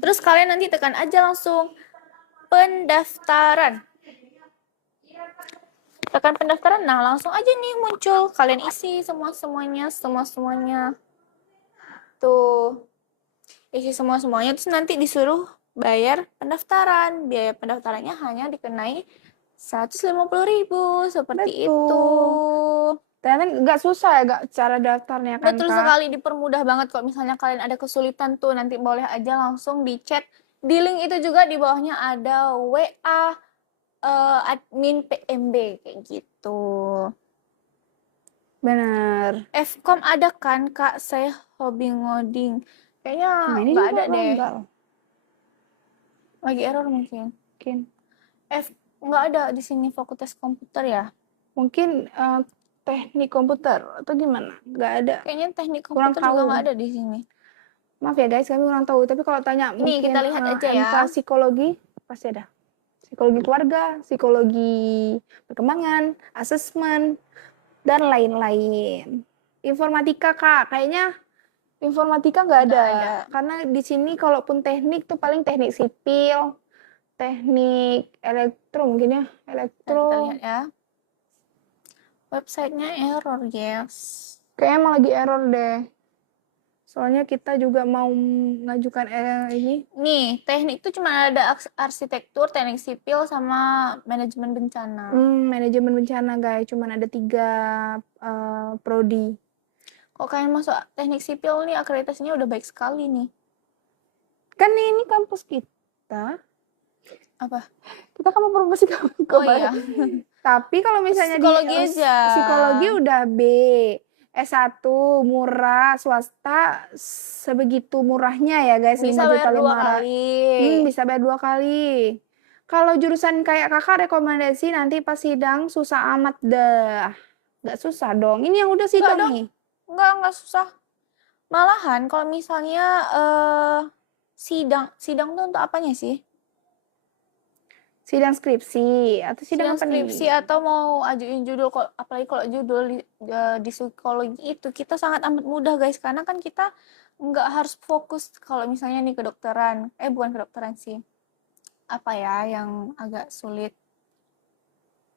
Terus kalian nanti tekan aja langsung pendaftaran. Tekan pendaftaran, nah langsung aja nih muncul. Kalian isi semuanya. Tuh, isi semuanya, terus nanti disuruh bayar pendaftaran. Biaya pendaftarannya hanya dikenai 150.000, seperti itu. Ternyata nggak susah ya cara daftarnya kan, Betul sekali, dipermudah banget. Kalau misalnya kalian ada kesulitan tuh, nanti boleh aja langsung di chat. Di link itu juga di bawahnya ada WA admin PMB kayak gitu. Benar. Fkom ada kan Kak? Saya hobi ngoding. Kayaknya nggak ada deh. Lagi error mungkin. Nggak ada di sini fakultas komputer ya? Mungkin teknik komputer atau gimana? Nggak ada. Kayaknya teknik komputer juga nggak ada di sini. Maaf ya guys, kami kurang tahu. Tapi kalau tanya nih kita lihat aja ya. MK psikologi pasti ada. Psikologi keluarga, psikologi perkembangan, asesmen, dan lain-lain. Informatika Kak, kayaknya Informatika nggak Nggak ada. ada. Karena di sini kalaupun teknik tuh paling teknik sipil, teknik elektro mungkin ya, Kita elektro. lihat ya. Websitenya error, guys. Kayaknya emang lagi error deh. Soalnya kita juga mau mengajukan ini. Nih, teknik itu cuma ada arsitektur, teknik sipil, sama manajemen bencana. Manajemen bencana guys, cuman ada 3 prodi. Kalau kalian masuk teknik sipil nih, akreditasinya udah baik sekali nih. Kan ini kampus kita. Apa? Kita kan mau promosi ke Oh iya. Tapi kalau misalnya Psikologi di aja. psikologi udah B. S1 murah, swasta sebegitu murahnya ya guys, Bisa bayar 2 kali. Bisa bayar 2 kali. Kalau jurusan kayak kakak rekomendasi nanti pas sidang susah amat dah. Nggak susah dong. Ini yang udah sidang nih. Nggak susah. Malahan kalau misalnya sidang tuh untuk apanya sih? Sidang skripsi atau sidang apa nih? Skripsi atau mau ajuin judul, apalagi kalau judul di psikologi itu kita sangat amat mudah guys, karena kan kita nggak harus fokus kalau misalnya nih kedokteran, bukan kedokteran sih, apa ya yang agak sulit,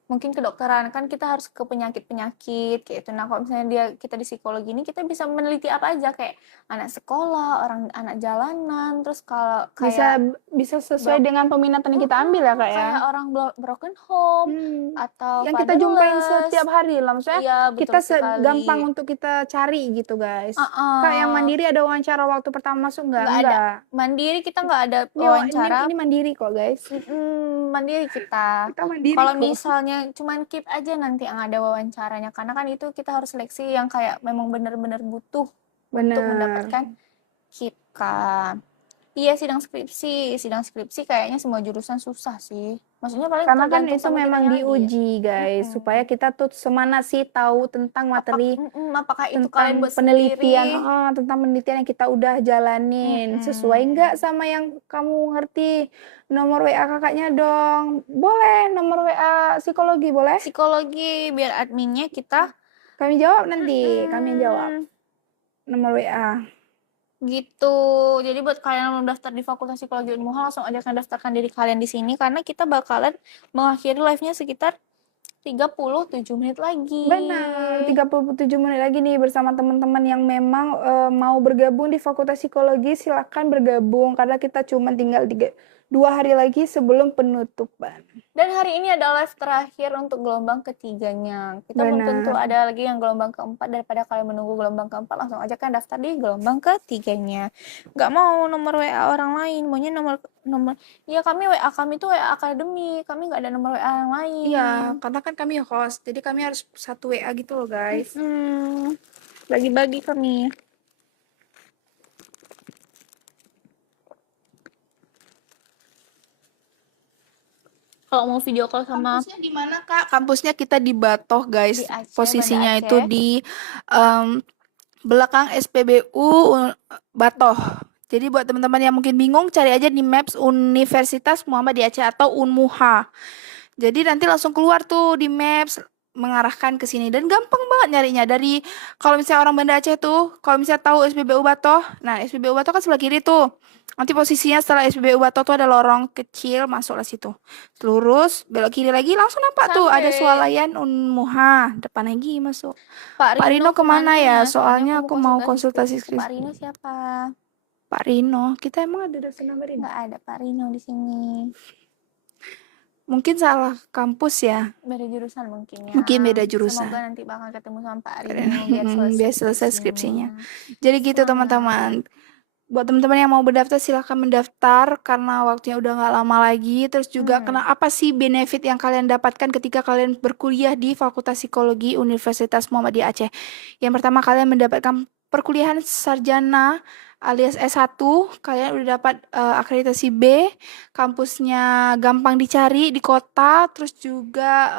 mungkin kedokteran kan kita harus ke penyakit kayak itu. Nah kalau misalnya kita di psikologi ini kita bisa meneliti apa aja, kayak anak sekolah, anak jalanan, terus kalau kayak bisa sesuai dengan peminatan yang kita ambil ya kak ya, kayak orang broken home atau yang kita jumpain setiap hari lah, maksudnya iya, kita gampang untuk kita cari gitu guys. Kak yang mandiri ada wawancara waktu pertama masuk nggak ada. Mandiri kita nggak ada wawancara. Ini mandiri kok guys. Mandiri kita mandiri. Kalau misalnya cuman keep aja nanti yang ada wawancaranya, karena kan itu kita harus seleksi yang kayak memang benar-benar butuh untuk mendapatkan keep kan. Iya, sidang skripsi kayaknya semua jurusan susah sih. Maksudnya paling karena kan itu memang diuji guys, supaya kita tuh semana sih tahu tentang materi, apakah itu tentang kalian buat penelitian, tentang penelitian yang kita udah jalanin, sesuai nggak sama yang kamu ngerti. Nomor WA kakaknya dong, boleh nomor WA psikologi boleh? Psikologi biar adminnya kami jawab nanti, kami jawab nomor WA. Gitu. Jadi buat kalian yang belum daftar di Fakultas Psikologi Unmuha, langsung aja kalian daftarkan diri kalian di sini, karena kita bakalan mengakhiri live-nya sekitar 37 menit lagi. Benar, 37 menit lagi nih bersama teman-teman yang memang mau bergabung di Fakultas Psikologi, silakan bergabung karena kita cuma tinggal 2 hari lagi sebelum penutupan. Dan hari ini adalah live terakhir untuk gelombang ketiganya. Kita belum tentu ada lagi yang gelombang keempat. Daripada kalian menunggu gelombang keempat, langsung aja kan daftar di gelombang ketiganya. Nggak mau nomor WA orang lain, maunya nomor ya kami WA kami itu WA akademi, kami nggak ada nomor WA yang lain. Iya, karena kan kami host, jadi kami harus satu WA gitu loh guys. Bagi-bagi kami. Kalau mau video call sama kampusnya di mana kak? Kampusnya kita di Batoh guys, di Aceh, posisinya itu di belakang SPBU Batoh. Jadi buat teman-teman yang mungkin bingung, cari aja di Maps Universitas Muhammad di Aceh atau Unmuha. Jadi nanti langsung keluar tuh di Maps mengarahkan ke sini, dan gampang banget nyarinya. Dari kalau misalnya orang Banda Aceh tuh, kalau misalnya tahu SPBU Batoh, nah SPBU Batoh kan sebelah kiri tuh. Nanti posisinya setelah SPBU Batoh tuh ada lorong kecil, masuklah situ. Lurus, belok kiri lagi, langsung nampak tuh ada swalayan Unmuha. Depan lagi masuk. Pak Rino kemana ya? Soalnya aku mau konsultasi skripsi. Pak Rino siapa? Pak Rino, kita emang ada dosen nama Rino? Nggak ada Pak Rino di sini. Mungkin salah kampus ya. Beda jurusan mungkin ya. Mungkin beda jurusan. Semoga nanti bakal ketemu sama Pak Rino biar selesai skripsinya. Jadi gitu teman-teman. Buat teman-teman yang mau berdaftar silahkan mendaftar karena waktunya udah nggak lama lagi. Terus juga apa sih benefit yang kalian dapatkan ketika kalian berkuliah di Fakultas Psikologi Universitas Muhammadiyah Aceh? Yang pertama, kalian mendapatkan perkuliahan sarjana alias S1, kalian udah dapat akreditasi B, kampusnya gampang dicari di kota, terus juga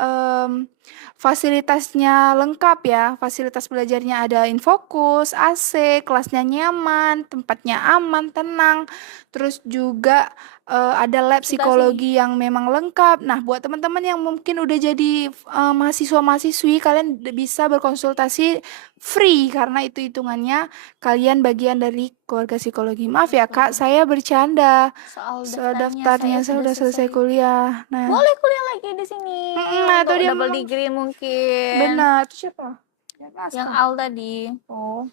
fasilitasnya lengkap ya, fasilitas belajarnya ada Infokus, AC, kelasnya nyaman, tempatnya aman, tenang, terus juga ada lab Entah sih. psikologi yang memang lengkap. Nah, buat teman-teman yang mungkin udah jadi mahasiswa-mahasiswi, kalian bisa berkonsultasi free karena itu hitungannya kalian bagian dari keluarga psikologi. Maaf ya Kak, Betul. saya bercanda. Soal Soal daftarnya daftarnya saya saya udah sudah selesai selesai. kuliah. Nah, Boleh kuliah lagi di sini nah itu untuk dia double memang degree mungkin. benar. Itu siapa? Ya, Yang Naskah. Al tadi. Oh.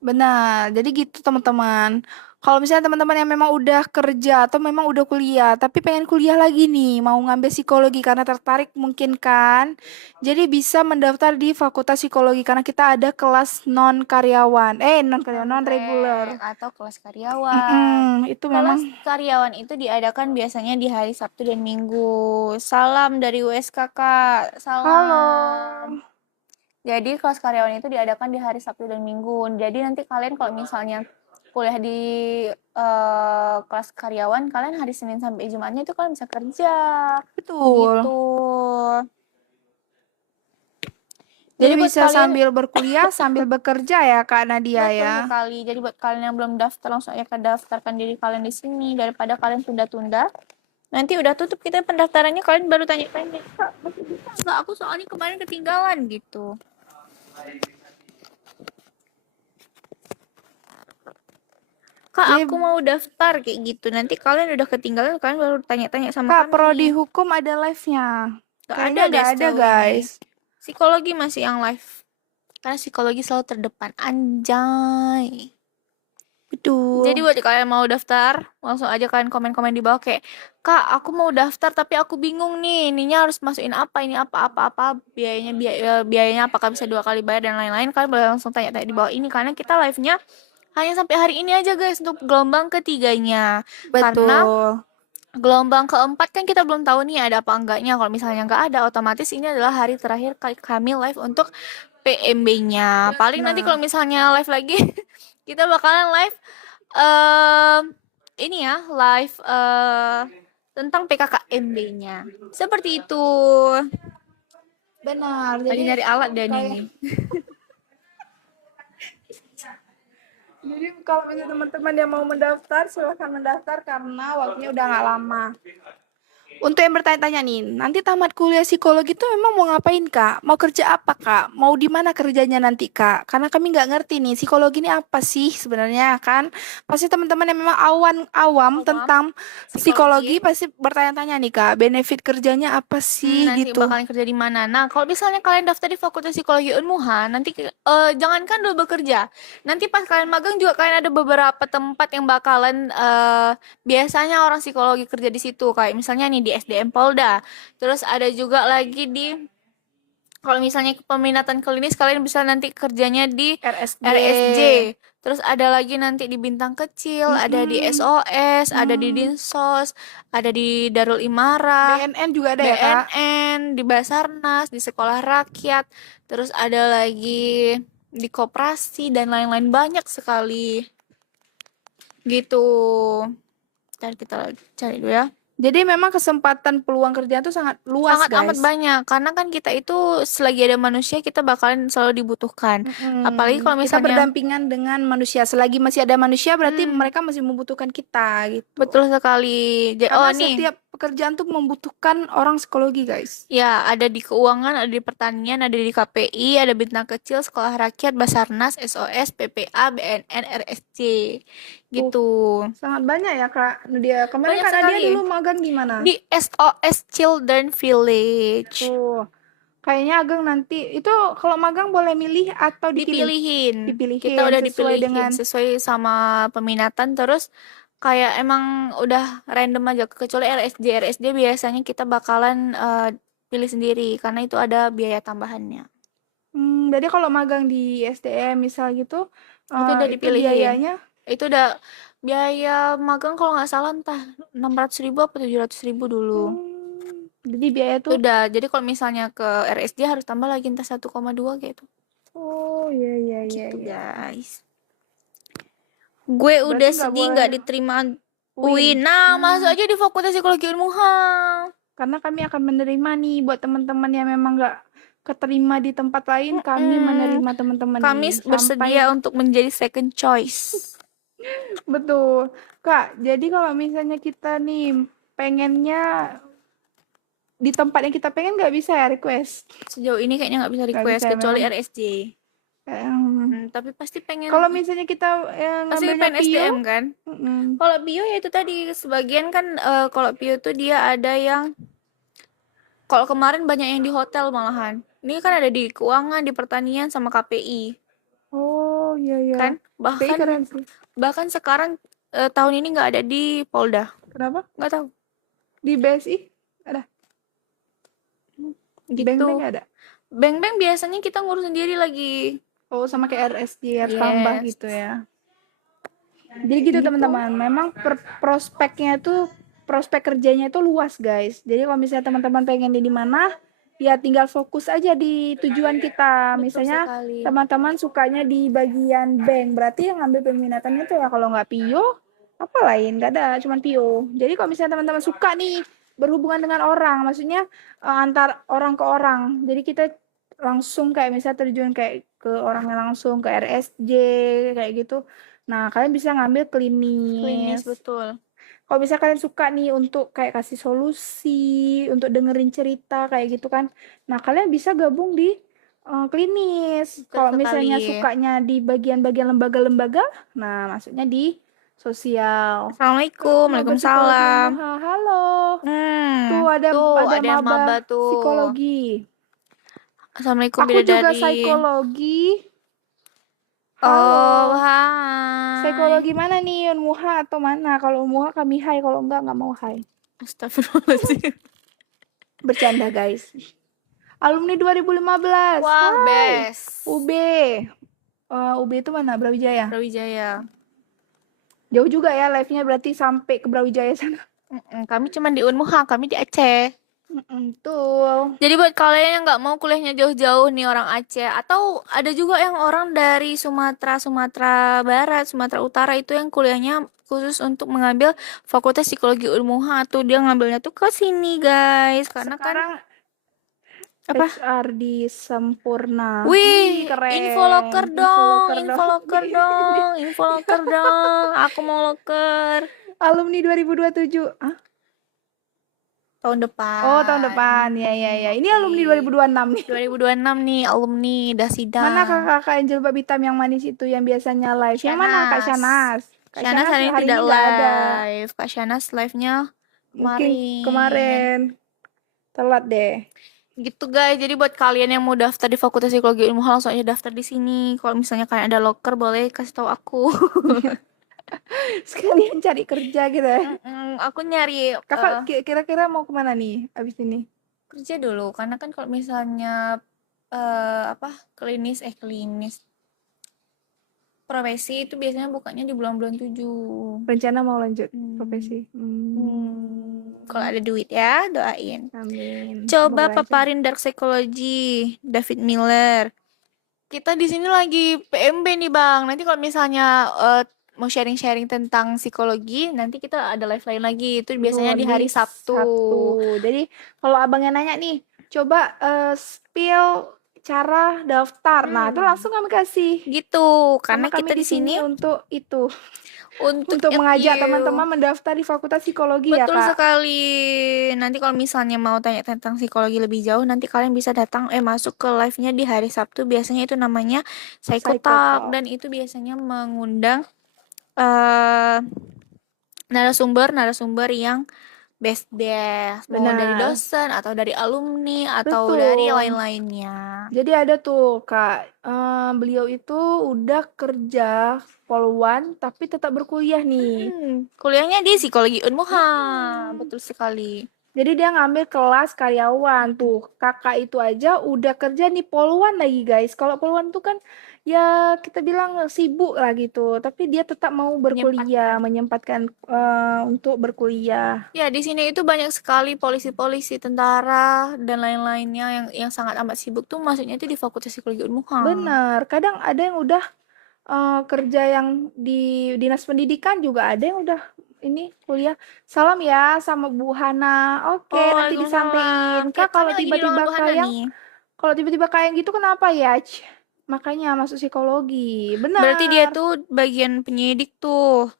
Benar, jadi gitu teman-teman. Kalau misalnya teman-teman yang memang udah kerja atau memang udah kuliah, tapi pengen kuliah lagi nih, mau ngambil psikologi karena tertarik mungkin kan. Jadi bisa mendaftar di Fakultas Psikologi karena kita ada kelas non karyawan, non karyawan, non reguler. Atau kelas karyawan. Itu Kelas memang karyawan itu diadakan biasanya di hari Sabtu dan Minggu. Salam dari USK, Kak. halo. Salam. Jadi kelas karyawan itu diadakan di hari Sabtu dan Minggu. Jadi nanti kalian kalau misalnya kuliah di kelas karyawan, kalian hari Senin sampai Jumatnya itu kalian bisa kerja. Betul. Gitu. Jadi buat bisa kalian sambil berkuliah sambil bekerja ya Kak Nadia betul ya. sekali. Jadi buat kalian yang belum daftar langsung aja daftarkan diri kalian di sini daripada kalian tunda-tunda. Nanti udah tutup kita pendaftarannya kalian baru tanya-tanya, Kak, masih bisa nggak? Aku soalnya kemarin ketinggalan gitu. Kak, Jadi, aku mau daftar kayak gitu. Nanti kalian udah ketinggalan, kalian baru tanya-tanya sama Kak, kami. prodi hukum ada live-nya. Gak Kayaknya ada deh nggak ada sejauh ini. guys. Psikologi masih yang live. Karena psikologi selalu terdepan. Anjay. Betul. Jadi buat kalian mau daftar, langsung aja kalian komen-komen di bawah kayak, Kak, aku mau daftar tapi aku bingung nih, ininya harus masukin apa, ini apa, biayanya apakah bisa 2 kali bayar dan lain-lain. Kalian boleh langsung tanya-tanya di bawah ini karena kita live-nya hanya sampai hari ini aja guys untuk gelombang ketiganya. Karena Betul. gelombang keempat kan kita belum tahu nih ada apa enggaknya. Kalau misalnya nggak ada, otomatis ini adalah hari terakhir kami live untuk PMB-nya. Paling nanti kalau misalnya live lagi, kita bakalan live ini ya, live tentang PKKMB-nya. Seperti itu. Benar. Lagi nyari alat dan ini. Jadi kalau misalnya teman-teman yang mau mendaftar, silahkan mendaftar karena waktunya udah nggak lama. Untuk yang bertanya-tanya nih, nanti tamat kuliah psikologi itu memang mau ngapain Kak? Mau kerja apa Kak? Mau di mana kerjanya nanti Kak? Karena kami nggak ngerti nih, psikologi ini apa sih sebenarnya kan? Pasti teman-teman yang memang awam tentang psikologi pasti bertanya-tanya nih Kak, benefit kerjanya apa sih nanti gitu. bakalan kerja di mana. Nah, kalau misalnya kalian daftar di Fakultas Psikologi Unmuha, nanti jangankan dulu bekerja. Nanti pas kalian magang juga kalian ada beberapa tempat yang bakalan biasanya orang psikologi kerja di situ. Kayak misalnya nih di SDM Polda. Terus ada juga lagi di kalau misalnya peminatan klinis kalian bisa nanti kerjanya di RSJ. Terus ada lagi nanti di Bintang Kecil, ada di SOS, ada di Dinsos, ada di Darul Imara, BNN juga ada ya Kak? BNN, di Basarnas, di Sekolah Rakyat, terus ada lagi di Koperasi dan lain-lain banyak sekali. Gitu. Ntar kita cari dulu ya. Jadi memang kesempatan peluang kerja itu sangat luas Sangat guys. amat banyak karena kan kita itu selagi ada manusia kita bakalan selalu dibutuhkan. Apalagi kalau Kita misalnya berdampingan dengan manusia. Selagi masih ada manusia berarti mereka masih membutuhkan kita gitu. betul sekali. Karena nih. setiap pekerjaan tuh membutuhkan orang psikologi guys. Ya, ada di keuangan, ada di pertanian, ada di KPI, ada Bintang Kecil, Sekolah Rakyat, Basarnas, SOS, PPA, BNN, RSC. Gitu. Sangat banyak ya Kak Nadia. Kemarin Banyak Kak Nadia sekali. dulu magang di mana? Di SOS Children Village. Kayaknya Ageng nanti itu kalau magang boleh milih atau Dipilihin. Dipilihin. Kita udah sesuai dipilihin sesuai sama peminatan terus kayak emang udah random aja kecuali RSJ biasanya kita bakalan pilih sendiri karena itu ada biaya tambahannya. Jadi kalau magang di SDM misal gitu, Itu udah itu dipilihin. biayanya? Itu udah biaya magang kalau nggak salah entah 600.000 apa 700.000 dulu. Jadi biaya tuh Udah, jadi kalau misalnya ke RSJ harus tambah lagi entah 1,2 gitu. Oh iya Gitu guys. Gue Berarti udah nggak sedih boleh nggak diterima UIN. Nah, masuk aja di Fakultas Psikologi Unmuha. karena kami akan menerima nih buat teman-teman yang memang nggak keterima di tempat lain, kami menerima teman-teman Kami nih bersedia untuk menjadi second choice. Betul. Kak, jadi kalau misalnya kita nih pengennya di tempat yang kita pengen nggak bisa ya request? Sejauh ini kayaknya nggak bisa Nggak request bisa ya kecuali memang. RSJ. Tapi pasti Kalau pengen misalnya kita pasti ngambilnya pengen Pio, SDM kan? mm-mm. Kalau bio ya itu tadi sebagian kan kalau bio tuh dia ada yang kalau kemarin banyak yang di hotel malahan. Ini kan ada di keuangan, di pertanian sama KPI Oh iya iya. kan? KPI Bahkan keren sih. bahkan sekarang tahun ini nggak ada di Polda. Kenapa? Nggak tahu. Di BSI ada, Gitu. bank-bank ada. Bank-bank biasanya kita ngurus sendiri lagi. Oh sama kayak RSJ harus tambah Yes. gitu ya. Jadi gitu Gitu. teman-teman, memang prospeknya itu prospek kerjanya itu luas guys. Jadi kalau misalnya teman-teman pengen di mana, ya tinggal fokus aja di tujuan kita. Betul Misalnya sekali. teman-teman sukanya di bagian bank, berarti yang ngambil peminatannya itu ya kalau nggak Pio, apa lain, nggak ada, cuma Pio. Jadi kalau misalnya teman-teman suka nih berhubungan dengan orang, maksudnya antar orang ke orang. Jadi kita langsung kayak misalnya terjun kayak ke orangnya langsung ke RSJ kayak gitu. Nah, kalian bisa ngambil Klinis klinis. betul. Kalau bisa kalian suka nih untuk kayak kasih solusi, untuk dengerin cerita kayak gitu kan. Nah, kalian bisa gabung di klinis. Betul Kalau sekali. misalnya sukanya di bagian-bagian lembaga-lembaga, nah maksudnya di sosial. Assalamualaikum, Maba Psikologi Waalaikumsalam. Unmuha. Halo. Tuh Tuh ada ada yang maba maba tuh. psikologi. Assalamualaikum Aku juga bidadari. psikologi. Oh, Halo. hai. Psikologi mana nih, Unmuha atau mana? Kalau Unmuha kami hai, kalau enggak mau hai. Astagfirullahaladzim. Bercanda guys. Alumni 2015. Wah, Hai. best. UB. UB itu mana? Brawijaya. Brawijaya. Jauh juga ya live-nya berarti sampai ke Brawijaya sana. Kami cuma di Unmuha, kami di Aceh. Tuh. Jadi buat kalian yang nggak mau kuliahnya jauh-jauh nih orang Aceh, atau ada juga yang orang dari Sumatera, Sumatera Barat, Sumatera Utara itu yang kuliahnya khusus untuk mengambil Fakultas Psikologi Unmuha tuh dia ngambilnya tuh ke sini guys, karena kan Sekarang apa? HRD Sempurna. Wih, info loker Keren. dong, Infoloker info dong. loker dong, info loker dong. Aku mau loker Alumni 2027. Ah? tahun Oh, tahun depan. depan. Ya, ya, ya. Ini Oke. alumni 2026 nih. 2026 nih alumni udah Mana sidang. kakak Angel Babitam yang manis itu yang biasanya live? Yang mana Kak Shanas. Shanas? Kak Shanas Shanas hari ini hari tidak ini nggak ada. live. Kak Shanas live-nya Mungkin kemarin. kemarin telat deh. Gitu guys. Jadi buat kalian yang mau daftar di Fakultas Psikologi Ilmu langsung aja daftar di sini. Kalau misalnya kalian ada loker boleh kasih tahu aku. Sekalian cari kerja gitu ya. Aku nyari Kakak kira-kira mau kemana nih abis ini? kerja dulu karena kan kalau misalnya apa klinis profesi itu biasanya bukanya di bulan-bulan 7. Rencana mau lanjut Hmm. profesi. Kalau ada duit ya, doain. Amin. Coba Semoga lancar. paparin dark psychology, David Miller. Kita di sini lagi PMB nih, Bang. Nanti kalau misalnya mau sharing-sharing tentang psikologi, nanti kita ada live lain lagi. Itu biasanya di hari Di Sabtu. Sabtu. Jadi kalau abangnya nanya nih, coba spill cara daftar. Nah, itu langsung kami kasih. Gitu, Karena karena kami kita di di sini sini untuk itu, untuk untuk mengajak you. teman-teman mendaftar di Fakultas Psikologi ya, Betul Kak. sekali. Nanti kalau misalnya mau tanya tentang psikologi lebih jauh, nanti kalian bisa datang masuk ke live-nya di hari Sabtu. Biasanya itu namanya Psychotalk Psychotalk. dan itu biasanya mengundang eh narasumber yang best mau dari Benar. dosen atau dari alumni atau dari yang Betul. lain-lainnya. Jadi ada tuh, Kak. Beliau itu udah kerja poluan tapi tetap berkuliah nih. Kuliahnya di psikologi Unmuha. Hmm. Betul sekali. Jadi dia ngambil kelas karyawan tuh. Kakak itu aja udah kerja nih poluan lagi guys. Kalau poluan tuh kan ya kita bilang sibuk lah gitu. Tapi dia tetap mau berkuliah, menyempatkan untuk berkuliah. Ya, di sini itu banyak sekali polisi-polisi, tentara, dan lain-lainnya yang sangat amat sibuk tuh masuknya itu di Fakultas Psikologi Unmuha. Bener. Kadang ada yang udah kerja yang di dinas pendidikan juga ada yang udah ini kuliah. Salam ya sama Bu Hana. Oke, Oh, nanti Waalaikumsalam. disampaikan. Kayak Kak, kami kalau lagi di ruangan tiba-tiba Bu Hana nih. kalau tiba-tiba kayak gitu kenapa ya? Makanya masuk psikologi. Berarti dia Benar. tuh bagian penyidik tuh.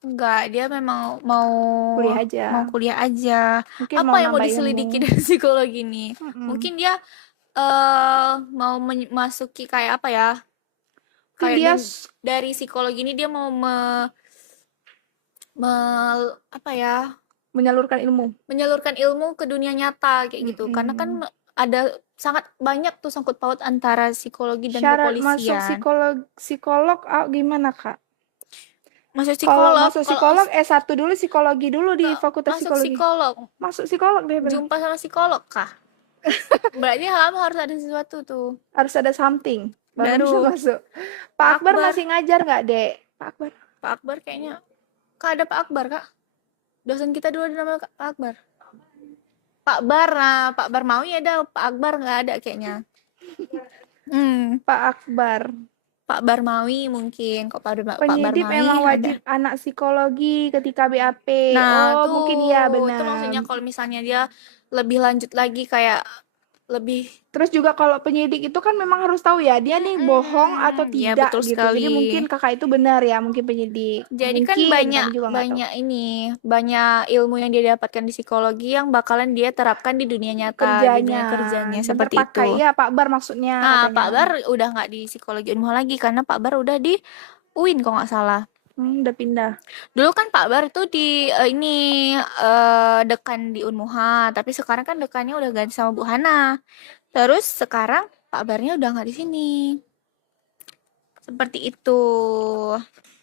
Enggak, dia memang mau Kuliah aja. mau kuliah aja. Mungkin Apa mau yang mau nambah diselidiki ilmu. dari psikologi nih? Mm-mm. Mungkin dia mau masuki kayak apa ya? Mungkin Kayak dia dari psikologi ini dia mau apa ya? menyalurkan ilmu. Menyalurkan ilmu ke dunia nyata kayak gitu. Karena kan Mm-mm. ada sangat banyak tuh sangkut paut antara psikologi dan Syarat masuk kepolisian. psikolog gimana, Kak? Masuk Kalau psikolog, masuk kalau psikolog S1 dulu psikologi dulu di Fakultas masuk Psikologi. psikolog, Masuk psikolog deh, bener. jumpa sama psikolog kah? Berarti harus ada sesuatu tuh. Harus ada something baru bisa Baru masuk. Pak Pak Akbar Akbar, masih ngajar nggak, Dek? Pak Akbar. Pak Akbar kayaknya. Kak ada Pak Akbar, Kak? Dosen kita dulu ada nama Pak Akbar. Pak Bar, nah Pak Bar mau ya ada, Pak Akbar nggak ada kayaknya. Pak Akbar. Pak Barmawi mungkin, kok Pak Penyidik Barmawi emang ada. wajib anak psikologi ketika BAP. Nah, Oh, tuh mungkin iya itu benar. maksudnya kalau misalnya dia lebih lanjut lagi kayak lebih Terus juga kalau penyidik itu kan memang harus tahu ya, dia nih bohong atau ya tidak betul gitu. Jadi sekali. mungkin kakak itu benar ya, mungkin penyidik. Jadi kan Mungkin, banyak kami juga nggak tahu. banyak ilmu yang dia dapatkan di psikologi yang bakalan dia terapkan di dunia nyata, di dunia kerjanya Dan seperti terpakai itu. ya Pak Bar maksudnya Nah, katanya. Pak Bar udah nggak di psikologi Unmuha lagi karena Pak Bar udah di UIN kok nggak salah. Udah pindah. Dulu kan Pak Bar tuh di dekan di Unmuha, tapi sekarang kan dekannya udah ganti sama Bu Hana. Terus sekarang Pak Barnya udah nggak di sini. Seperti itu.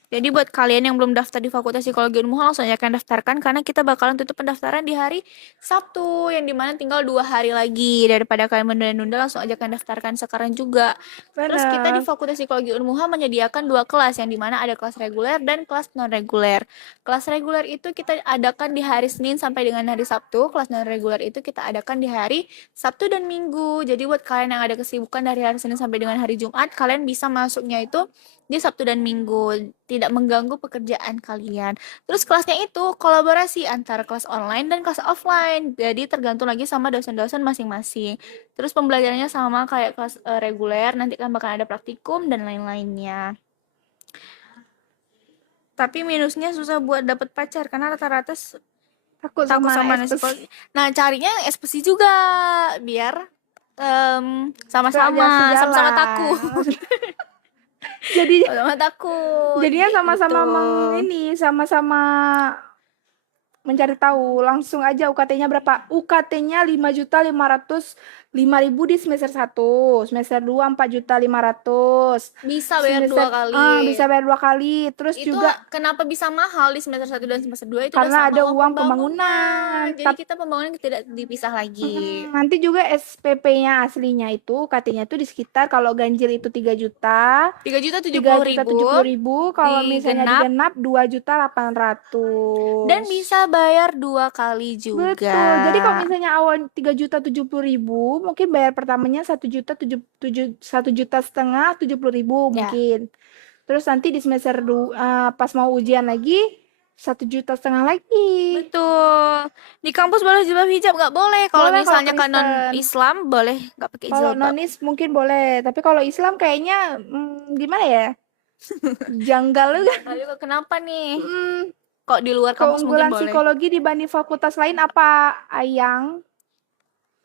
Jadi buat kalian yang belum daftar di Fakultas Psikologi Unmuha langsung aja kalian daftarkan karena kita bakalan tutup pendaftaran di hari Sabtu yang dimana tinggal 2 hari lagi. Daripada kalian menunda-nunda langsung aja kalian daftarkan sekarang juga. Terus kita di Benar. Fakultas Psikologi Unmuha menyediakan 2 kelas yang dimana ada kelas reguler dan kelas non reguler. Kelas reguler itu kita adakan di hari Senin sampai dengan hari Sabtu. Kelas non reguler itu kita adakan di hari Sabtu dan Minggu. Jadi buat kalian yang ada kesibukan dari hari Senin sampai dengan hari Jumat, kalian bisa masuknya itu di Sabtu dan Minggu, tidak mengganggu pekerjaan kalian. Terus kelasnya itu kolaborasi antara kelas online dan kelas offline, jadi tergantung lagi sama dosen-dosen masing-masing. Terus pembelajarannya sama kayak kelas reguler, nanti kan bakal ada praktikum dan lain-lainnya. Tapi minusnya susah buat dapet pacar karena rata-rata Takut sama psikologi. Nah, carinya ekspesi juga biar sama-sama Sejalan. sama-sama takut. Jadi sama takut. jadinya sama-sama gitu. sama-sama mencari tahu. Langsung aja UKT-nya berapa? UKT-nya 5.505.000 di semester 1. Semester 2 4.500.000. Bisa bayar 2 kali. Bisa bayar 2 kali. Terus Itu juga kenapa bisa mahal di semester 1 dan semester 2 itu karena udah ada sama uang pembangunan. Jadi kita pembangunan tidak dipisah lagi. Nanti juga SPP-nya aslinya itu UKT-nya itu di sekitar kalau ganjil itu 3 juta. 3.070.000. Kalau misalnya digenap 2.800.000. Dan bisa bayar 2 kali juga. Betul. Jadi kalau misalnya awal 3.070.000, mungkin bayar pertamanya 1.700.000, 1,5 juta mungkin. Terus nanti di semester pas mau ujian lagi 1,5 juta lagi. Betul. Di kampus boleh jilbab hijab nggak boleh. Kalau misalnya kan non Islam boleh nggak pakai jilbab. Kalau nonis mungkin boleh, tapi kalau Islam kayaknya gimana ya? Janggal juga. Kenapa nih? Kok di luar kampus keunggulan mungkin boleh. Psikologi dibanding fakultas lain apa, Ayang?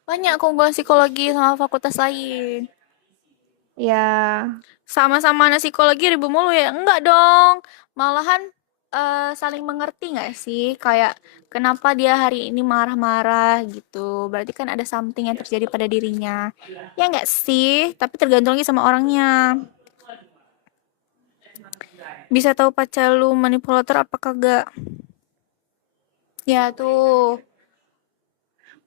Banyak keunggulan psikologi sama fakultas lain. Ya. Sama-sama anak psikologi ribut mulu ya? Enggak dong. Malahan saling mengerti nggak sih? Kayak kenapa dia hari ini marah-marah gitu. Berarti kan ada something yang terjadi pada dirinya. Ya nggak sih? Tapi tergantung lagi sama orangnya. Bisa tahu pacar lu manipulator apa kagak? Ya tuh.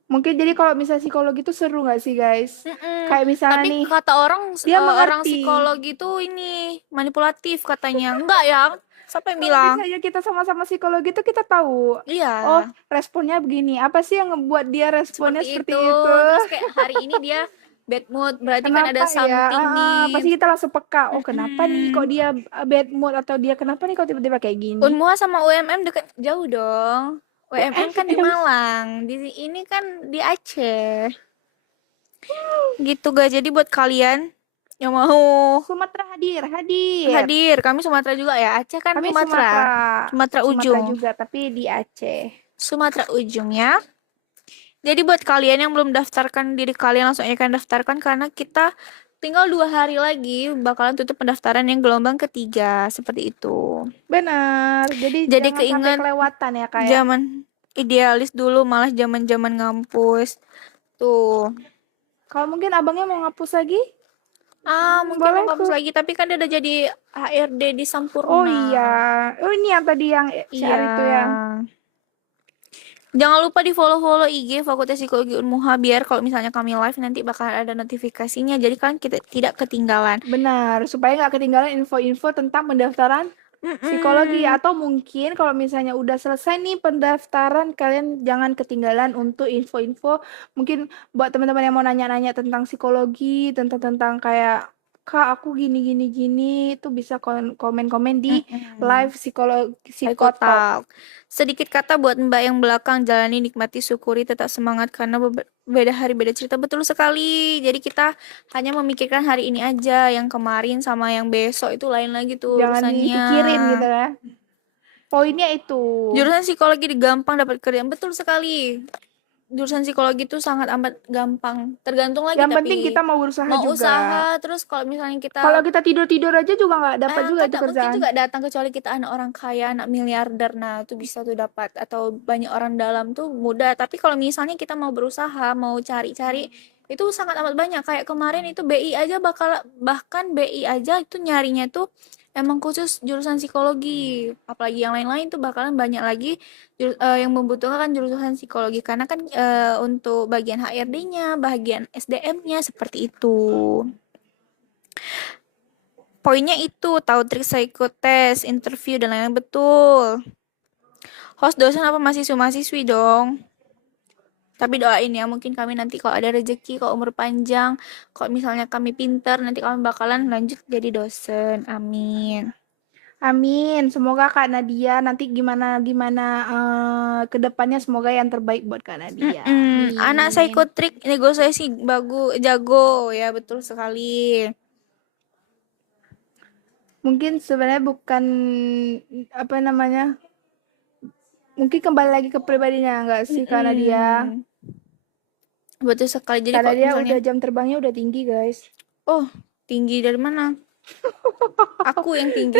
Mungkin jadi kalau misalnya psikologi itu seru nggak sih guys? Kayak misalnya tapi nih. Kata orang dia orang psikologi tuh ini manipulatif katanya. Enggak ya? Siapa yang bilang? Misalnya kita sama-sama psikologi itu kita tahu. Iya. Oh responnya begini. Apa sih yang ngebuat dia responnya seperti itu? Terus kayak hari ini dia bad mood, berarti kenapa kan ada something nih. Pasti kita langsung peka. Oh kenapa nih kok dia bad mood, atau dia kenapa nih kok tiba-tiba kayak gini? Unmuha sama UMM dekat jauh dong. UMM kan di Malang, di ini kan di Aceh. Gitu guys. Jadi buat kalian Yang mau Sumatera hadir, hadir. hadir. Kami Sumatera juga ya. Aceh kan Kami Sumatera. Sumatera Sumatera ujung. juga, tapi di Aceh. Sumatera ujung ya. Jadi buat kalian yang belum daftarkan diri kalian langsung aja kalian daftarkan karena kita tinggal 2 hari lagi bakalan tutup pendaftaran yang gelombang ketiga seperti itu. Benar. Jadi Jadi jangan sampai keinget kelewatan ya, Kak ya. zaman idealis dulu malah zaman-zaman ngampus. Tuh. Kalau mungkin abangnya mau ngapus lagi, Mungkin mau boleh ngampus tuh. lagi tapi kan dia udah jadi HRD di Oh Sampurna. iya. Oh ini yang tadi yang Iya. syair itu ya. Jangan lupa di-follow IG Fakultas Psikologi Unmuha biar kalau misalnya kami live nanti bakal ada notifikasinya. Jadi kan kita tidak ketinggalan. Benar, supaya nggak ketinggalan info-info tentang pendaftaran psikologi. Mm-mm. Atau mungkin kalau misalnya udah selesai nih pendaftaran, kalian jangan ketinggalan untuk info-info. Mungkin buat teman-teman yang mau nanya-nanya tentang psikologi, tentang kayak Kak, aku gini gini gini, itu bisa komen-komen di Mm-mm. live psikologi psikotalk. Psychotalk. Sedikit kata buat Mbak yang belakang, jalani, nikmati, syukuri, tetap semangat karena beda hari beda cerita. Betul sekali. Jadi kita hanya memikirkan hari ini aja, yang kemarin sama yang besok itu lain lagi tuh Jangan urusannya. dipikirin gitu ya. Poinnya itu. Jurusan psikologi gampang dapat kerjaan. Betul sekali. Jurusan psikologi itu sangat amat gampang. Tergantung lagi Yang penting tapi kita mau berusaha mau juga. usaha terus kalau misalnya Kalau kita kita tidur-tidur aja juga nggak dapat juga kan itu tak mungkin kerjaan. juga datang kecuali kita anak orang kaya, anak miliarder. Nah, itu bisa tuh dapat atau banyak orang dalam tuh mudah. Tapi kalau misalnya kita mau berusaha, mau cari-cari itu sangat amat banyak. Kayak kemarin itu BI aja bahkan BI aja itu nyarinya tuh emang khusus jurusan psikologi. Apalagi yang lain-lain tuh bakalan banyak lagi yang membutuhkan jurusan psikologi karena kan untuk bagian HRD-nya, bagian SDM-nya seperti itu. Poinnya itu tahu trik psikotes, interview dan lain-lain betul. Host dosen apa mahasiswa-mahasiswi dong. Tapi doain ya, mungkin kami nanti kalau ada rezeki, kalau umur panjang, kalau misalnya kami pinter, nanti kami bakalan lanjut jadi dosen. Amin. Amin. Semoga Kak Nadia nanti gimana gimana ke depannya semoga yang terbaik buat Kak Nadia. Anak Amin. psikotrik negosiasi bagus, jago ya betul sekali. Mungkin sebenarnya bukan apa namanya? Mungkin kembali lagi ke pribadinya enggak sih Kak Nadia? Mm-mm. Betul sekali. Jadi Kak kalau Nadia misalnya, udah jam terbangnya udah tinggi, guys. oh tinggi dari mana? Aku yang tinggi.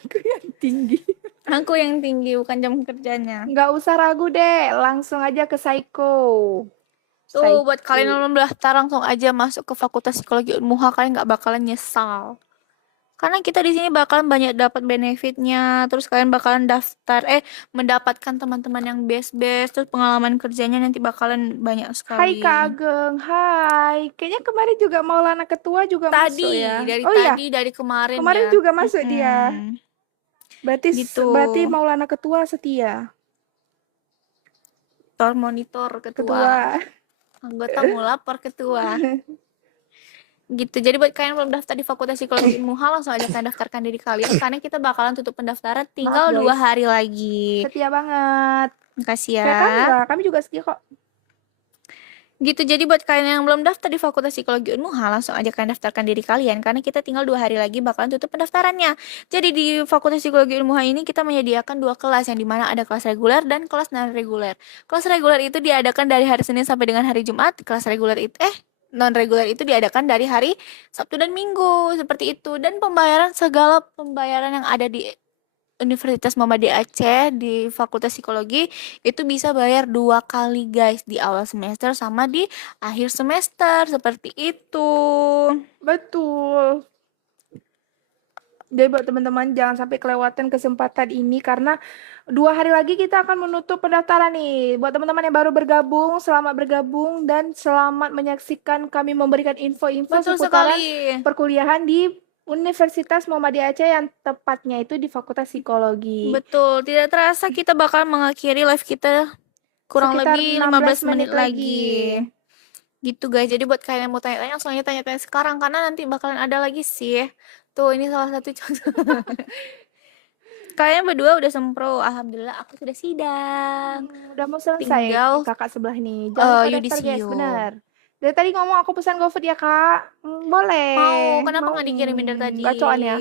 Aku yang tinggi. Aku yang tinggi, bukan jam kerjanya. Nggak usah ragu deh, langsung aja ke Psycho. Tuh, buat Psycho. kalian yang belum daftar langsung aja masuk ke Fakultas Psikologi Unmuha, kalian nggak bakalan nyesal. Karena kita di sini bakalan banyak dapat benefitnya, terus kalian bakalan mendapatkan teman-teman yang best-best, terus pengalaman kerjanya nanti bakalan banyak Hai Kak sekali. Ageng, hai. Kayaknya kemarin juga Maulana Ketua juga masuk ya. Oh iya, Dari kemarin kemarin ya. juga masuk dia. Mm-mm, Berarti gitu. berarti Maulana Ketua setia. Monitor ketua. Ketua. Anggota lapor ketua. Gitu. Jadi buat kalian yang belum daftar di Fakultas Psikologi Unmuha langsung aja kalian daftarkan diri kalian karena kita bakalan tutup pendaftaran Maaf tinggal 2 hari guys, lagi. setia banget. Makasih ya. Kayak kami lah, kami juga setia kok. Gitu. Jadi buat kalian yang belum daftar di Fakultas Psikologi Unmuha langsung aja kalian daftarkan diri kalian karena kita tinggal 2 hari lagi bakalan tutup pendaftarannya. Jadi di Fakultas Psikologi Unmuha ini kita menyediakan 2 kelas yang dimana ada kelas reguler dan kelas non reguler. Kelas reguler itu diadakan dari hari Senin sampai dengan hari Jumat. Kelas reguler itu non reguler itu diadakan dari hari Sabtu dan Minggu seperti itu dan segala pembayaran yang ada di Universitas Muhammadiyah Aceh di Fakultas Psikologi itu bisa bayar 2 kali guys di awal semester sama di akhir semester seperti itu. Betul. Jadi buat teman-teman jangan sampai kelewatan kesempatan ini karena 2 hari lagi kita akan menutup pendaftaran nih. Buat teman-teman yang baru bergabung, selamat bergabung dan selamat menyaksikan kami memberikan info-info Betul seputaran sekali. perkuliahan di Universitas Muhammadiyah Aceh yang tepatnya itu di Fakultas Psikologi. Betul, tidak terasa kita bakal mengakhiri live kita kurang Sekitar lebih 16 15 menit menit lagi. lagi. Gitu guys. Jadi buat kalian yang mau tanya-tanya langsung aja tanya-tanya sekarang karena nanti bakalan ada lagi sih. Tuh, ini salah satu contoh. Kalian berdua udah sempro. Alhamdulillah aku sudah sidang. Udah mau selesai Tinggal kakak sebelah nih. Jangan lupa daftar guys, yudisium. benar. Dari tadi ngomong aku pesan GoFood ya, Kak. Boleh. Mau, kenapa nggak dikirimin dari tadi? Gacoan ya.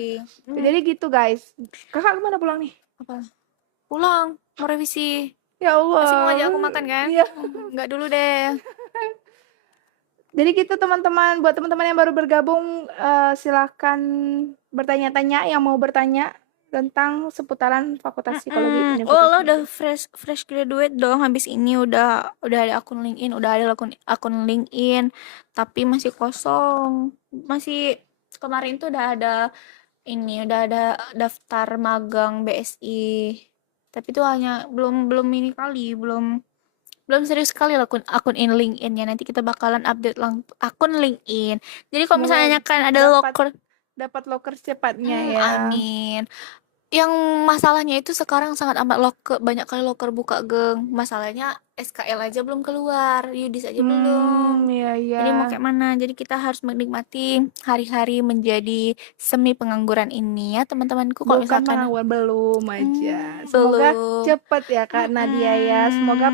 Jadi gitu, guys. Kakak kemana pulang nih? Apa? Pulang, mau revisi. Ya Allah. Masih mau ngajak aku makan kan? Iya. Nggak dulu deh. Jadi gitu teman-teman, buat teman-teman yang baru bergabung, silahkan bertanya-tanya yang mau bertanya tentang seputaran Fakultas Psikologi Oh, lo Universitas udah fresh graduate dong. Habis ini udah ada akun LinkedIn, udah ada akun LinkedIn, tapi masih kosong. Masih kemarin tuh udah ada daftar magang BSI. Tapi itu hanya belum ini kali, belum serius sekali lah akun LinkedIn-nya. Nanti kita bakalan update akun LinkedIn. Jadi kalau misalnya kan ada dapat loker secepatnya ya. Amin. Yang masalahnya itu sekarang sangat amat banyak kali loker buka, geng. Masalahnya SKL aja belum keluar, Yudis aja belum. Iya. Jadi mau kayak mana? Jadi kita harus menikmati hari-hari menjadi semi pengangguran ini ya, teman-temanku. Kalau Bukan misalkan pengangguran, belum aja. Semoga cepat ya Kak Nadia ya. Semoga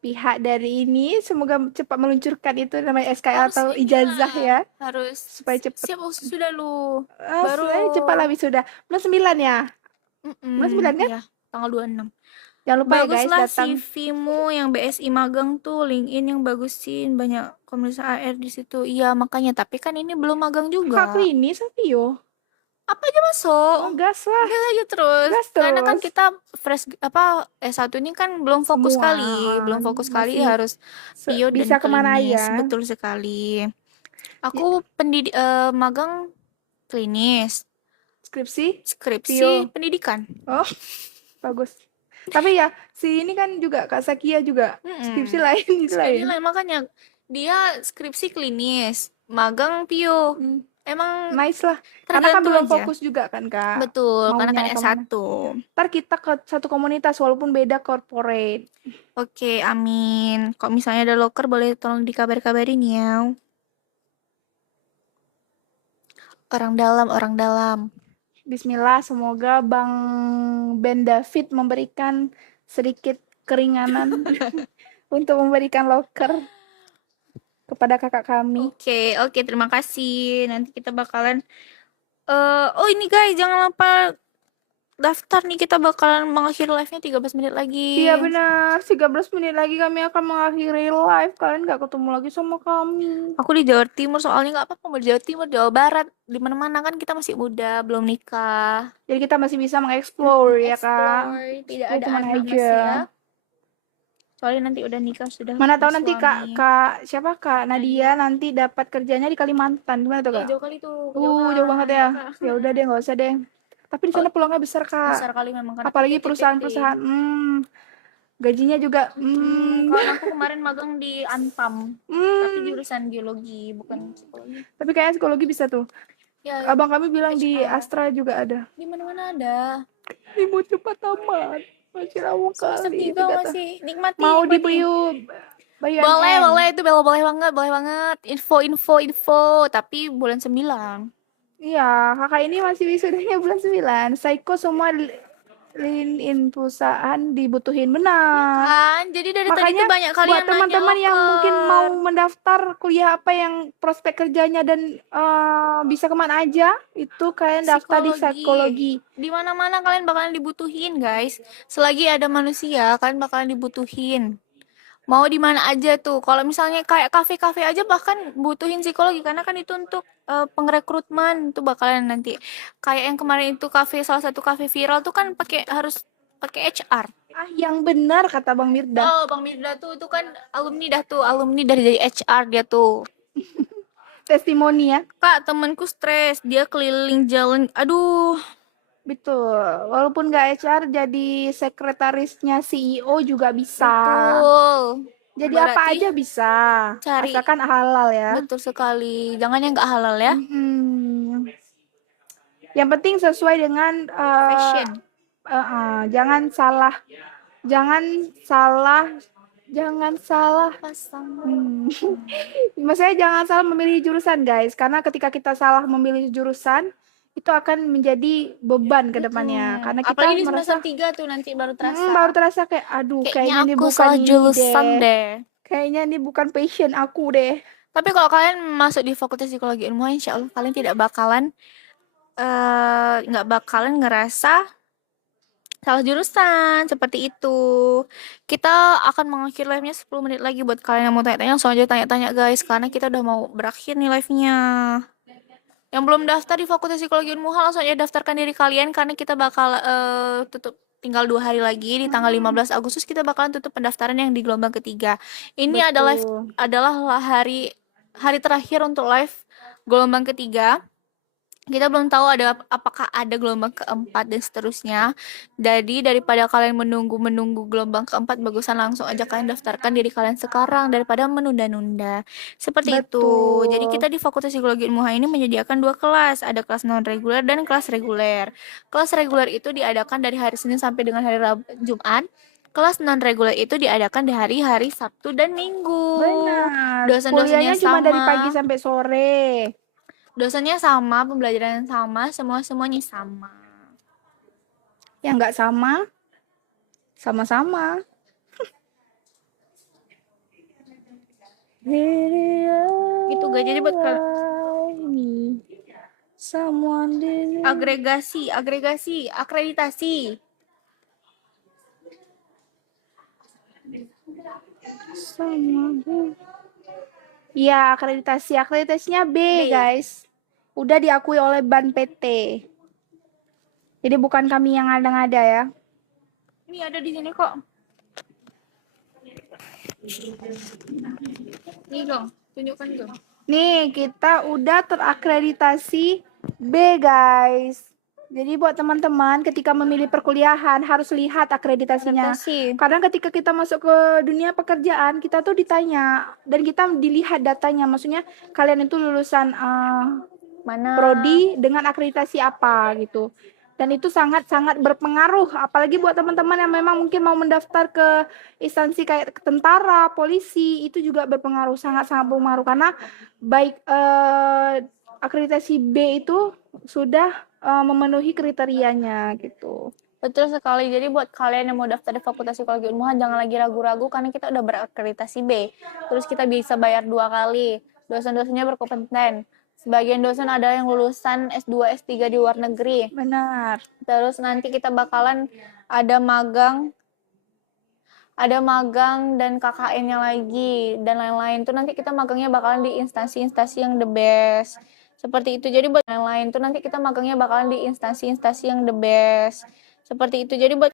pihak dari ini semoga cepat meluncurkan itu namanya SKL atau ijazah ya. Harus supaya cepat. Siap sudah lu. Baru cepat lah wisuda. Bulan 9 ya? Bulan 9 kan? Ya, tanggal 26. Jangan lupa ya guys, Baguslah datang. CV-mu yang BSI magang tuh, LinkedIn yang bagusin, banyak komunitas AR di situ. Iya, makanya. Tapi kan ini belum magang juga. Kak klinis tapi yo. Apa aja masuk? Gas lah. Gas aja terus. Karena kan kita fresh S1 ini kan belum fokus sekali, harus PIO dan bisa kemana aja. Betul sekali. Aku magang klinis. Skripsi pendidikan. Oh, bagus. Tapi ya, si ini kan juga Kak Sakia juga skripsi lain itu lain. Makanya dia skripsi klinis, magang PIO. Emang nice lah. Karena kan belum fokus juga kan, Kak. Betul, karena kan S1. Ntar kita ke satu komunitas walaupun beda corporate. Oke, amin. Kok misalnya ada loker boleh tolong dikabar-kabarin ya. Orang dalam. Bismillah, semoga Bang Ben David memberikan sedikit keringanan untuk memberikan loker kepada kakak kami. Oke, terima kasih. Nanti kita bakalan oh ini guys, jangan lupa daftar nih, kita bakalan mengakhiri live-nya 13 menit lagi. Iya benar, 13 menit lagi kami akan mengakhiri live. Kalian gak ketemu lagi sama kami. Aku di Jawa Timur, soalnya gak apa-apa mau di Jawa Timur, Jawa Barat, di mana-mana kan kita masih muda, belum nikah. Jadi kita masih bisa mengeksplor ya Kak. Tidak ada anak masih ya. Soalnya nanti udah nikah sudah. Mana tahu nanti Kak siapa Kak Nadia nanti dapat kerjanya di Kalimantan. Gimana tuh Kak? Jauh kali tuh. Jauh banget ya. Ya udah deh, nggak usah deh. Tapi di sana pulangnya besar Kak. Besar kali memang kan. Apalagi perusahaan-perusahaan. Gajinya juga. Kalau aku kemarin magang di Antam. Tapi jurusan geologi, bukan psikologi. Tapi kayaknya psikologi bisa tuh. Ya, abang kami bilang di Astra juga ada. Di mana-mana ada. Ibu cepat tamat. Masih lama kali. Masih nikmati. Mau di Bayu boleh itu boleh banget. Info. Tapi bulan 9. Iya, kakak ini masih wisudanya bulan 9. Psycho semua in perusahaan dibutuhin, benar. Kan, jadi dari tadi tuh banyak kali buat teman-teman yang mungkin mau mendaftar kuliah apa yang prospek kerjanya dan bisa kemana aja, itu kalian daftar di psikologi. Di mana-mana kalian bakalan dibutuhin, guys. Selagi ada manusia, kalian bakalan dibutuhin. Mau di mana aja tuh. Kalau misalnya kayak kafe-kafe aja bahkan butuhin psikologi, karena kan itu untuk pengrekrutmen tuh bakalan nanti. Kayak yang kemarin itu salah satu kafe viral tuh kan harus pakai HR. Yang benar kata Bang Mirda. Oh, Bang Mirda tuh itu kan alumni dari jadi HR dia tuh. Testimoni ya. Kak, temanku stres, dia keliling jalan. Aduh. Betul, walaupun nggak HR jadi sekretarisnya CEO juga bisa. Betul. Jadi apa aja bisa, asalkan halal ya. Betul sekali, jangan yang nggak halal ya. Yang penting sesuai dengan passion. Jangan salah maksudnya jangan salah memilih jurusan guys, karena ketika kita salah memilih jurusan itu akan menjadi beban ke depannya. Karena kita apalagi di semester 3 tuh nanti baru terasa kayak aduh kayaknya ini bukan jurusan deh. Kayaknya ini bukan passion aku deh. Tapi kalau kalian masuk di Fakultas Psikologi Ilmuwan, insya Allah kalian tidak bakalan nggak bakalan ngerasa salah jurusan seperti itu. Kita akan mengakhiri live-nya 10 menit lagi buat kalian yang mau tanya-tanya, langsung aja tanya-tanya guys, karena kita udah mau berakhir nih live-nya. Yang belum daftar di Fakultas Psikologi Unmuha langsung aja daftarkan diri kalian, karena kita bakal tutup tinggal 2 hari lagi di tanggal 15 Agustus kita bakalan tutup pendaftaran yang di gelombang ketiga. Ini adalah hari terakhir untuk live gelombang ketiga. Kita belum tahu apakah ada gelombang keempat dan seterusnya. Jadi daripada kalian menunggu gelombang keempat, bagusan langsung aja kalian daftarkan diri kalian sekarang daripada menunda-nunda. Seperti itu. Jadi kita di Fakultas Psikologi Ilmuha ini menyediakan 2 kelas, ada kelas non reguler dan kelas reguler. Kelas reguler itu diadakan dari hari Senin sampai dengan hari Jumat. Kelas non reguler itu diadakan di hari-hari Sabtu dan Minggu. Benar. Dosen-dosennya Kuliahnya cuma dari sama. pagi sampai sore. Dosennya sama, pembelajaran sama, semuanya sama. Yang nggak sama, sama-sama. Gitu guys, jadi buat agregasi, akreditasi. Iya, akreditasinya B, guys. Udah diakui oleh BAN PT. Jadi bukan kami yang ngada-ngada ya. Ini ada di sini kok. Nih dong, tunjukkan dong. Nih, kita udah terakreditasi B, guys. Jadi buat teman-teman ketika memilih perkuliahan harus lihat akreditasinya. Karena ketika kita masuk ke dunia pekerjaan, kita tuh ditanya dan kita dilihat datanya. Maksudnya kalian itu lulusan mana prodi dengan akreditasi apa gitu. Dan itu sangat-sangat berpengaruh, apalagi buat teman-teman yang memang mungkin mau mendaftar ke instansi kayak tentara, polisi, itu juga berpengaruh, sangat-sangat berpengaruh karena baik akreditasi B itu sudah memenuhi kriterianya gitu. Betul sekali. Jadi buat kalian yang mau daftar di Fakultas Psikologi Unmuha, jangan lagi ragu-ragu karena kita udah berakreditasi B. Terus kita bisa bayar 2 kali. Dosen-dosennya berkompeten. Sebagian dosen ada yang lulusan S2, S3 di luar negeri. Benar. Terus nanti kita bakalan ada magang dan KKN-nya lagi dan lain-lain. Tuh nanti kita magangnya bakalan di instansi-instansi yang the best. Seperti itu. Jadi buat yang lain tuh nanti kita magangnya bakalan di instansi-instansi yang the best. Seperti itu. Jadi buat